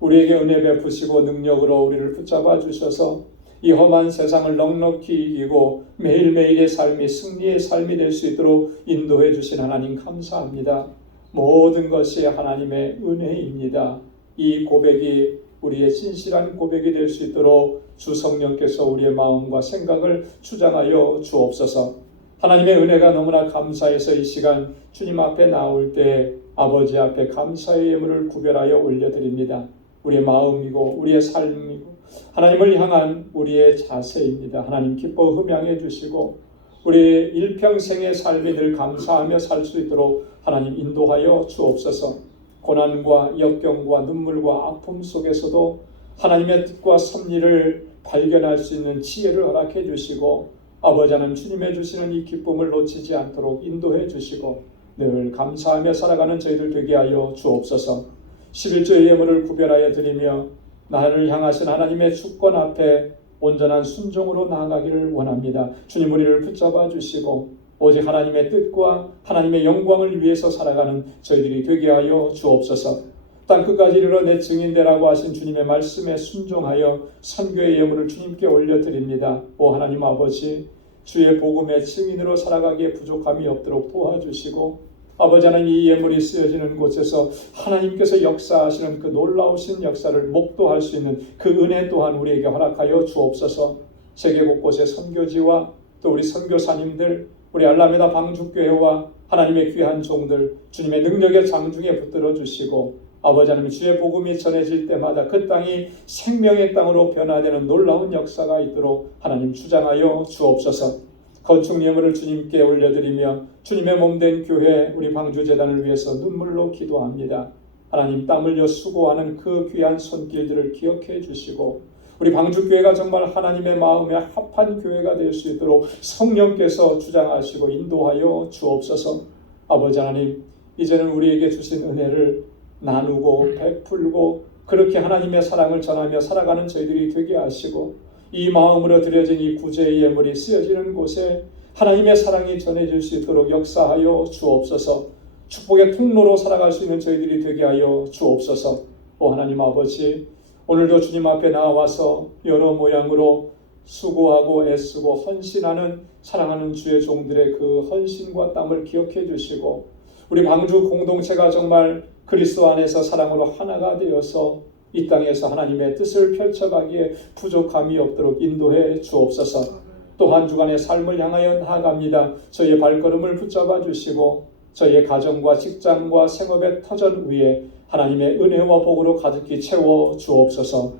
우리에게 은혜 베푸시고 능력으로 우리를 붙잡아 주셔서 이 험한 세상을 넉넉히 이기고 매일매일의 삶이 승리의 삶이 될 수 있도록 인도해 주신 하나님 감사합니다. 모든 것이 하나님의 은혜입니다. 이 고백이 우리의 진실한 고백이 될 수 있도록 주 성령께서 우리의 마음과 생각을 주장하여 주옵소서. 하나님의 은혜가 너무나 감사해서 이 시간 주님 앞에 나올 때 아버지 앞에 감사의 예물을 구별하여 올려드립니다. 우리의 마음이고 우리의 삶이고 하나님을 향한 우리의 자세입니다. 하나님 기뻐 흠양해 주시고 우리 일평생의 삶이 늘 감사하며 살 수 있도록 하나님 인도하여 주옵소서. 고난과 역경과 눈물과 아픔 속에서도 하나님의 뜻과 섭리를 발견할 수 있는 지혜를 허락해 주시고 아버지 하나님 주님의 주시는 이 기쁨을 놓치지 않도록 인도해 주시고 늘 감사하며 살아가는 저희들 되게 하여 주옵소서. 11조의 예물을 구별하여 드리며 나를 향하신 하나님의 주권 앞에 온전한 순종으로 나아가기를 원합니다. 주님 우리를 붙잡아 주시고 오직 하나님의 뜻과 하나님의 영광을 위해서 살아가는 저희들이 되게 하여 주옵소서. 땅 끝까지 이르러 내 증인되라고 하신 주님의 말씀에 순종하여 선교의 예물을 주님께 올려드립니다. 오 하나님 아버지, 주의 복음의 증인으로 살아가기에 부족함이 없도록 도와주시고 아버지 하나님 이 예물이 쓰여지는 곳에서 하나님께서 역사하시는 그 놀라우신 역사를 목도할 수 있는 그 은혜 또한 우리에게 허락하여 주옵소서. 세계 곳곳의 선교지와 또 우리 선교사님들, 우리 알라메다 방주교회와 하나님의 귀한 종들 주님의 능력의 장중에 붙들어 주시고 아버지 하나님 주의 복음이 전해질 때마다 그 땅이 생명의 땅으로 변화되는 놀라운 역사가 있도록 하나님 주장하여 주옵소서. 건축 예물을 주님께 올려드리며 주님의 몸된 교회 우리 방주재단을 위해서 눈물로 기도합니다. 하나님 땀 흘려 수고하는 그 귀한 손길들을 기억해 주시고 우리 방주교회가 정말 하나님의 마음에 합한 교회가 될 수 있도록 성령께서 주장하시고 인도하여 주옵소서. 아버지 하나님 이제는 우리에게 주신 은혜를 나누고 베풀고 그렇게 하나님의 사랑을 전하며 살아가는 저희들이 되게 하시고 이 마음으로 드려진 이 구제의 예물이 쓰여지는 곳에 하나님의 사랑이 전해질 수 있도록 역사하여 주옵소서. 축복의 통로로 살아갈 수 있는 저희들이 되게 하여 주옵소서. 오 하나님 아버지, 오늘도 주님 앞에 나와서 여러 모양으로 수고하고 애쓰고 헌신하는 사랑하는 주의 종들의 그 헌신과 땀을 기억해 주시고 우리 방주 공동체가 정말 그리스도 안에서 사랑으로 하나가 되어서 이 땅에서 하나님의 뜻을 펼쳐가기에 부족함이 없도록 인도해 주옵소서. 또 한 주간의 삶을 향하여 나아갑니다. 저희의 발걸음을 붙잡아 주시고 저희의 가정과 직장과 생업의 터전 위에 하나님의 은혜와 복으로 가득히 채워 주옵소서.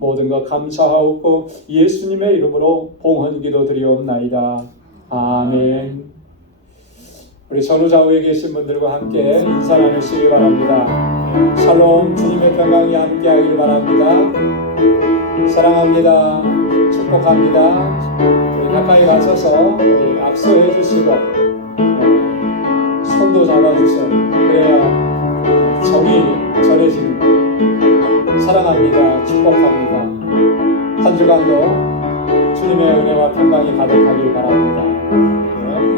모든 것 감사하옵고 예수님의 이름으로 봉헌 기도 드리옵나이다. 아멘. 우리 전후좌우에 계신 분들과 함께 인사 나누시기 바랍니다. 샬롬, 주님의 평강이 함께하길 바랍니다. 사랑합니다. 축복합니다. 우리 가까이 가셔서 우리 악수해 주시고 손도 잡아주세요. 그래야 정이 전해지는 거예요. 사랑합니다. 축복합니다. 한 주간도 주님의 은혜와 평강이 가득하길 바랍니다.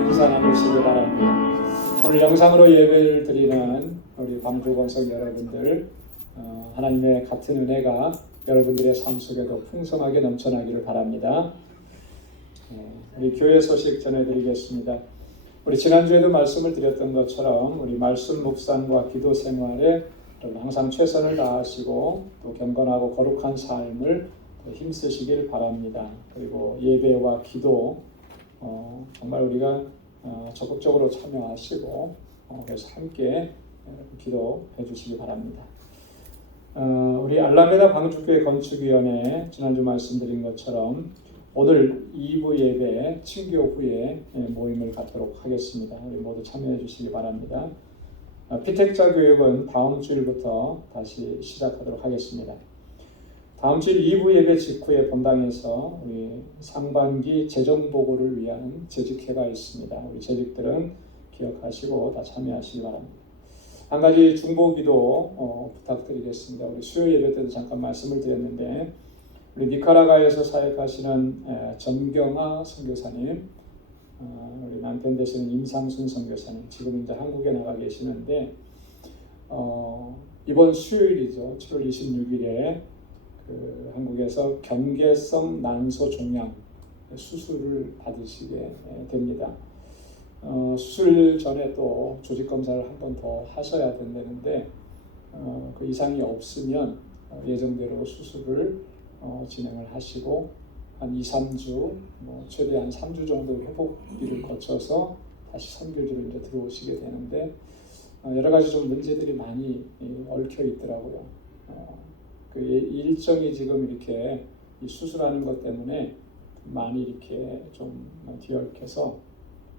인사 나누시기 바랍니다. 오늘 영상으로 예배를 드리는 우리 광주건석 여러분들, 하나님의 같은 은혜가 여러분들의 삶 속에도 풍성하게 넘쳐나기를 바랍니다. 우리 교회 소식 전해드리겠습니다. 우리 지난주에도 말씀을 드렸던 것처럼 우리 말씀 묵상과 기도 생활에 항상 최선을 다하시고 또 경건하고 거룩한 삶을 힘쓰시길 바랍니다. 그리고 예배와 기도 정말 우리가 적극적으로 참여하시고 그래서 함께 기도해 주시기 바랍니다. 우리 알라메다 광주교회 건축위원회 지난주 말씀드린 것처럼 오늘 2부 예배 친교 후에 모임을 갖도록 하겠습니다. 우리 모두 참여해 주시기 바랍니다. 피택자 교육은 다음 주일부터 다시 시작하도록 하겠습니다. 다음 주일 2부 예배 직후에 본당에서 우리 상반기 재정 보고를 위한 재직회가 있습니다. 우리 재직들은 기억하시고 다 참여하시기 바랍니다. 한 가지 중보기도 부탁드리겠습니다. 우리 수요 예배 때도 잠깐 말씀을 드렸는데 우리 니카라과에서 사역하시는 전경아 선교사님, 우리 남편 되시는 임상순 선교사님, 지금 이제 한국에 나가 계시는데 이번 수요일이죠. 7월 26일에 한국에서 경계성 난소 종양 수술을 받으시게 됩니다. 수술 전에 또 조직 검사를 한 번 더 하셔야 된다는데 그 이상이 없으면 예정대로 수술을 진행을 하시고 한 2, 3주 최대한 3주 정도 회복기를 거쳐서 다시 선교지로 이제 들어오시게 되는데 여러 가지 좀 문제들이 많이 얽혀 있더라고요. 그 일정이 지금 이렇게 수술하는 것 때문에 많이 이렇게 좀 뒤엉켜서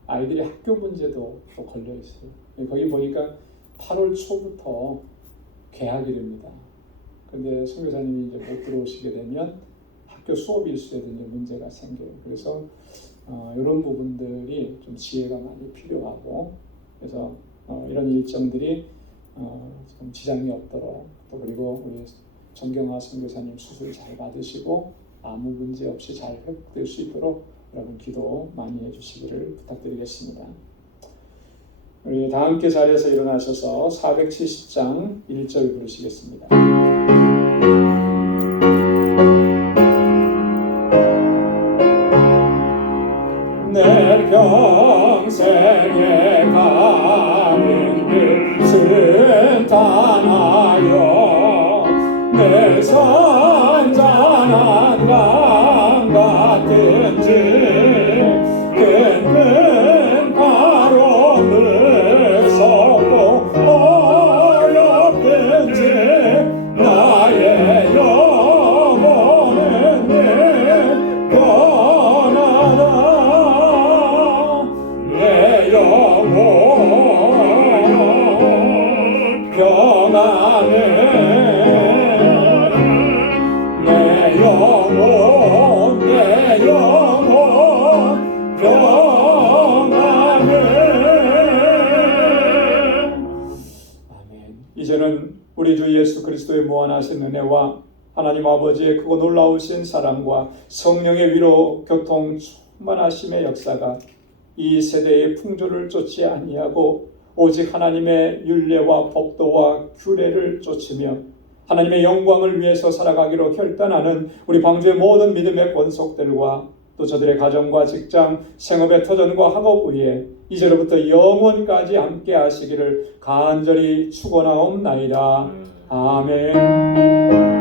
아이들이 학교 문제도 또 걸려 있어요. 거기 보니까 8월 초부터 개학이 됩니다. 근데 선교사님이 이제 못 들어오시게 되면 학교 수업 일수에도 이제 문제가 생겨요. 그래서 이런 부분들이 좀 지혜가 많이 필요하고 그래서 이런 일정들이 좀 지장이 없도록 또 그리고 우리 정경화 선교사님 수술 잘 받으시고 아무 문제 없이 잘 회복될 수 있도록 여러분 기도 많이 해주시기를 부탁드리겠습니다. 우리 다 함께 자리에서 일어나셔서 470장 1절 부르시겠습니다. 내 평생에 가는 길 순탄하여 내 선잔한 강 같은지 큰 바람을 섞고 어렵든지 나의 영혼은 늘 편하다. 내 영혼 평안해. 내 영혼 평안해. 아멘. 이제는 우리 주 예수 그리스도의 무한하신 은혜와 하나님 아버지의 크고 놀라우신 사랑과 성령의 위로 교통 충만하심의 역사가 이 세대의 풍조를 쫓지 아니하고 오직 하나님의 율례와 법도와 규례를 쫓으며 하나님의 영광을 위해서 살아가기로 결단하는 우리 광주의 모든 믿음의 권속들과 또 저들의 가정과 직장, 생업의 터전과 학업 위에 이제로부터 영원까지 함께 하시기를 간절히 축원하옵나이다. 아멘.